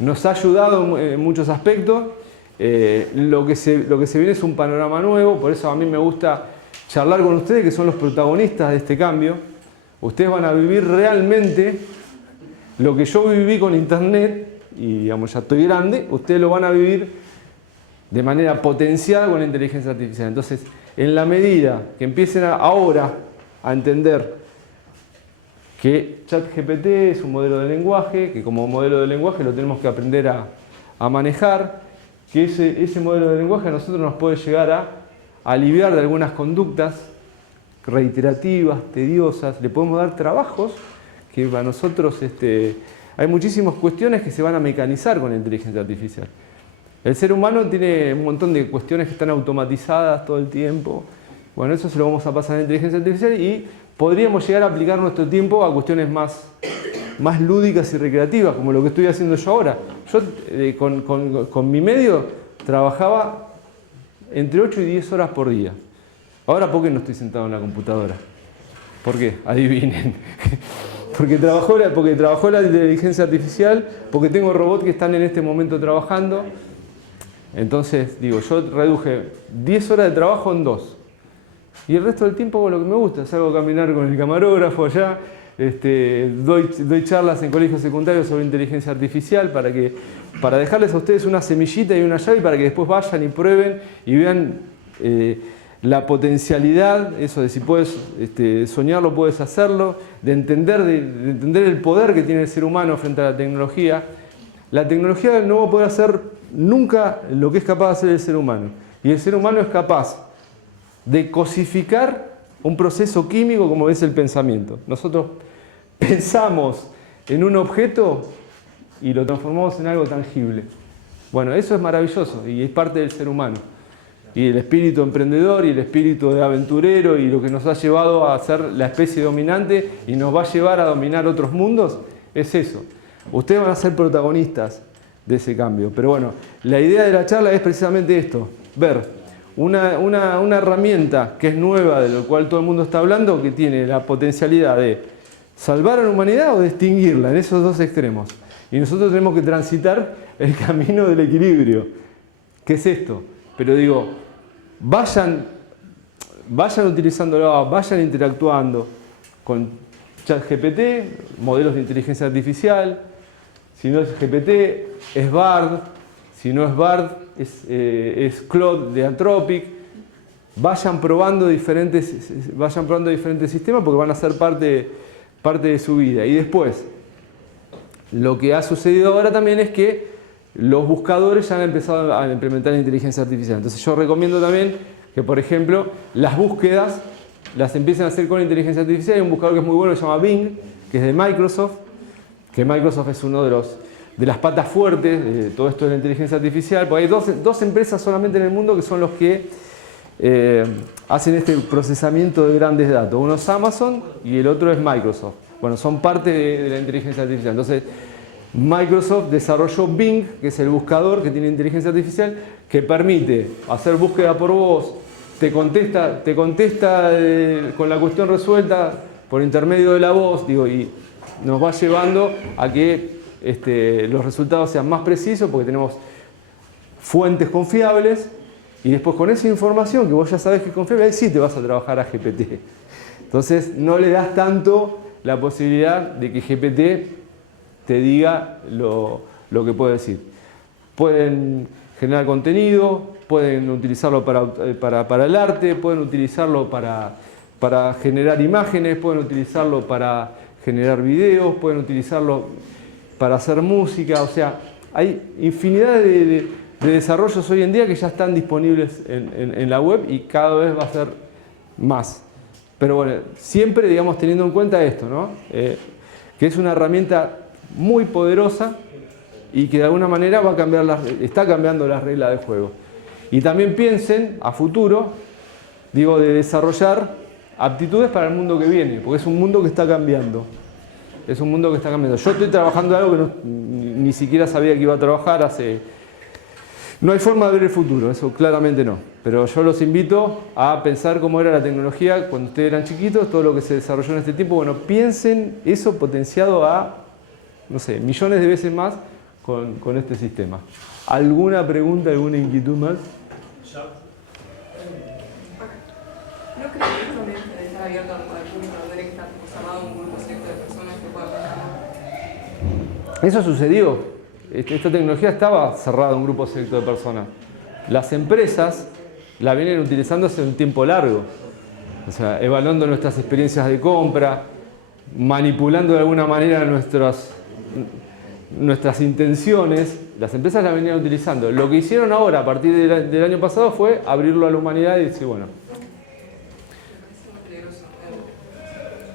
nos ha ayudado en muchos aspectos. Lo que se viene es un panorama nuevo, por eso a mí me gusta charlar con ustedes, que son los protagonistas de este cambio. Ustedes van a vivir realmente lo que yo viví con internet, y digamos ya estoy grande, ustedes lo van a vivir de manera potenciada con la inteligencia artificial. Entonces, en la medida que empiecen ahora a entender que ChatGPT es un modelo de lenguaje, que como modelo de lenguaje lo tenemos que aprender a manejar, que ese modelo de lenguaje a nosotros nos puede llegar a aliviar de algunas conductas reiterativas, tediosas, le podemos dar trabajos que para nosotros hay muchísimas cuestiones que se van a mecanizar con la inteligencia artificial. El ser humano tiene un montón de cuestiones que están automatizadas todo el tiempo. Bueno, eso se lo vamos a pasar a la inteligencia artificial y podríamos llegar a aplicar nuestro tiempo a cuestiones más lúdicas y recreativas, como lo que estoy haciendo yo ahora. Yo con mi medio trabajaba entre 8 y 10 horas por día. Ahora, ¿por qué no estoy sentado en la computadora? ¿Por qué? Adivinen. Porque trabajó la inteligencia artificial, porque tengo robots que están en este momento trabajando. Entonces, digo, yo reduje 10 horas de trabajo en 2. Y el resto del tiempo hago lo que me gusta. Salgo a caminar con el camarógrafo allá, doy charlas en colegios secundarios sobre inteligencia artificial para dejarles a ustedes una semillita y una llave para que después vayan y prueben y vean la potencialidad, eso de si puedes soñarlo, puedes hacerlo, de entender el poder que tiene el ser humano frente a la tecnología. La tecnología no va a poder hacer nunca lo que es capaz de hacer el ser humano. Y el ser humano es capaz de cosificar un proceso químico como es el pensamiento. Nosotros pensamos en un objeto y lo transformamos en algo tangible. Bueno, eso es maravilloso y es parte del ser humano. Y el espíritu emprendedor y el espíritu de aventurero y lo que nos ha llevado a ser la especie dominante y nos va a llevar a dominar otros mundos, es eso. Ustedes van a ser protagonistas de ese cambio. Pero bueno, la idea de la charla es precisamente esto, ver una herramienta que es nueva, de lo cual todo el mundo está hablando, que tiene la potencialidad de salvar a la humanidad o de extinguirla, en esos dos extremos. Y nosotros tenemos que transitar el camino del equilibrio. ¿Qué es esto? Pero digo, vayan utilizándolo, vayan interactuando con ChatGPT, modelos de inteligencia artificial. Si no es GPT, es Bard. Si no es Bard, es Claude de Anthropic. Vayan probando diferentes sistemas porque van a ser parte de su vida. Y después, lo que ha sucedido ahora también es que los buscadores ya han empezado a implementar la inteligencia artificial. Entonces yo recomiendo también que, por ejemplo, las búsquedas las empiecen a hacer con inteligencia artificial. Hay un buscador que es muy bueno que se llama Bing, que es de Microsoft, que Microsoft es uno de las patas fuertes de todo esto de la inteligencia artificial, porque hay dos empresas solamente en el mundo que son los que hacen este procesamiento de grandes datos. Uno es Amazon y el otro es Microsoft. Bueno, son parte de la inteligencia artificial. Entonces, Microsoft desarrolló Bing, que es el buscador que tiene inteligencia artificial, que permite hacer búsqueda por voz, te contesta con la cuestión resuelta por intermedio de la voz, y nos va llevando a que los resultados sean más precisos porque tenemos fuentes confiables y después con esa información que vos ya sabés que es confiable, ahí sí te vas a trabajar a GPT. Entonces no le das tanto la posibilidad de que GPT te diga lo que puede decir. Pueden generar contenido, pueden utilizarlo para el arte, pueden utilizarlo para generar imágenes, pueden utilizarlo para generar videos, pueden utilizarlo para hacer música. O sea, hay infinidad de desarrollos hoy en día que ya están disponibles en la web y cada vez va a ser más. Pero bueno, siempre, digamos, teniendo en cuenta esto, ¿no? Que es una herramienta muy poderosa y que de alguna manera está cambiando las reglas del juego. Y también piensen a futuro, de desarrollar aptitudes para el mundo que viene, porque es un mundo que está cambiando. Es un mundo que está cambiando. Yo estoy trabajando en algo que ni siquiera sabía que iba a trabajar No hay forma de ver el futuro, eso claramente no. Pero yo los invito a pensar cómo era la tecnología cuando ustedes eran chiquitos, todo lo que se desarrolló en este tiempo. Bueno, piensen eso potenciado a, no sé, millones de veces más con este sistema. ¿Alguna pregunta, alguna inquietud más? ¿No creo que esto también está abierto al público, no tiene que estar cerrado un grupo selecto de personas que puedan trabajar? Eso sucedió. Esta tecnología estaba cerrada a un grupo selecto de personas. Las empresas la vienen utilizando hace un tiempo largo. O sea, evaluando nuestras experiencias de compra, manipulando de alguna manera nuestras intenciones. Las empresas la venían utilizando. Lo que hicieron ahora, a partir del año pasado, fue abrirlo a la humanidad y decir, bueno,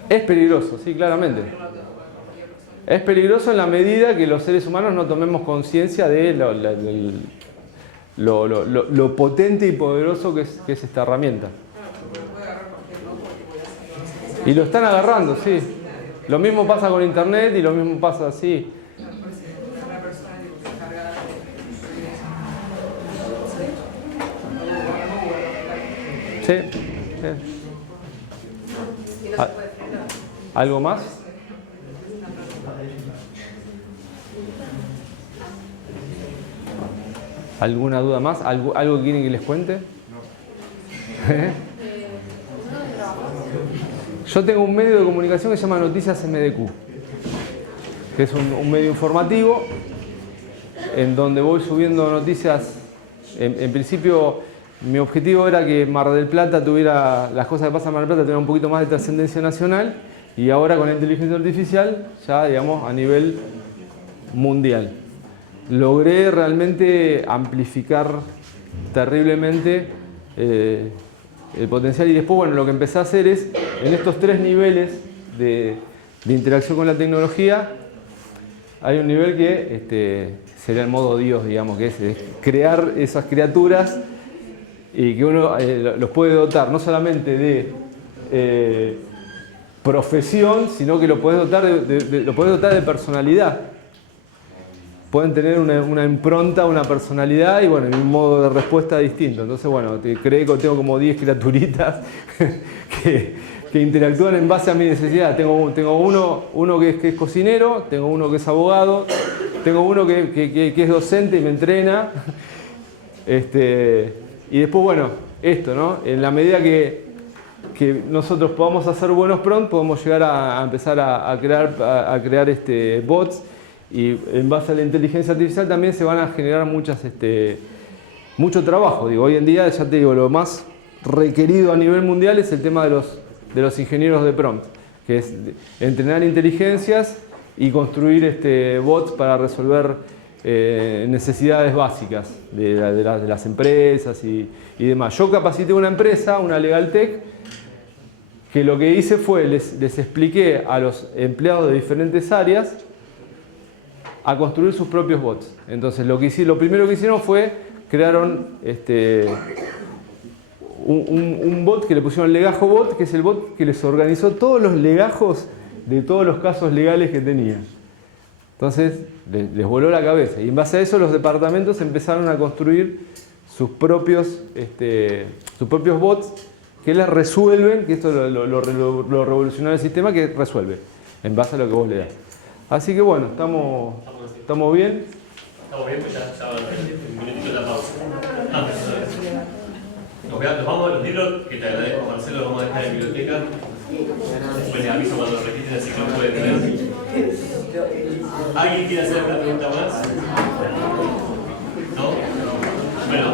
es peligroso, sí, claramente. Es peligroso en la medida que los seres humanos no tomemos conciencia de lo potente y poderoso que es esta herramienta. Y lo están agarrando, sí. Lo mismo pasa con internet y lo mismo pasa así. Sí, sí. ¿Algo más? ¿Alguna duda más? ¿Algo que quieren que les cuente? Yo tengo un medio de comunicación que se llama Noticias MDQ, que es un medio informativo en donde voy subiendo noticias. En principio, mi objetivo era que Mar del Plata las cosas que pasan en Mar del Plata tuvieran un poquito más de trascendencia nacional, y ahora con la inteligencia artificial, ya digamos a nivel mundial. Logré realmente amplificar terriblemente el potencial, y después, bueno, lo que empecé a hacer es, en estos 3 niveles de interacción con la tecnología, hay un nivel que sería el modo Dios, digamos, que es crear esas criaturas y que uno los puede dotar no solamente de profesión, sino que lo puedes dotar de personalidad. pueden tener una impronta, una personalidad y bueno, un modo de respuesta distinto. Entonces, bueno, tengo como 10 criaturitas que interactúan en base a mi necesidad. Tengo uno que es cocinero, tengo uno que es abogado, tengo uno que es docente y me entrena. Y después, bueno, esto, ¿no? En la medida que nosotros podamos hacer buenos prompts, podemos llegar a empezar a crear bots, y en base a la inteligencia artificial también se van a generar mucho trabajo. Digo, hoy en día, ya te digo, lo más requerido a nivel mundial es el tema de los ingenieros de prompt, que es entrenar inteligencias y construir bots para resolver necesidades básicas de las empresas y demás. Yo capacité una empresa, una Legaltech, que lo que hice fue, les expliqué a los empleados de diferentes áreas a construir sus propios bots. Entonces lo primero que hicieron fue, crearon un bot que le pusieron Legajo Bot, que es el bot que les organizó todos los legajos de todos los casos legales que tenían. Entonces les voló la cabeza y en base a eso los departamentos empezaron a construir sus propios bots que les resuelven, que esto es lo revolucionario del sistema, que resuelve en base a lo que vos le das. Así que bueno, estamos bien. Estamos bien, pues ya va un minutito de la pausa. Nos vamos a los libros, que te agradezco, Marcelo, los vamos a dejar en la biblioteca. Después les aviso cuando lo repiten, así que no pueden tener. ¿Alguien quiere hacer una pregunta más? ¿No? Bueno,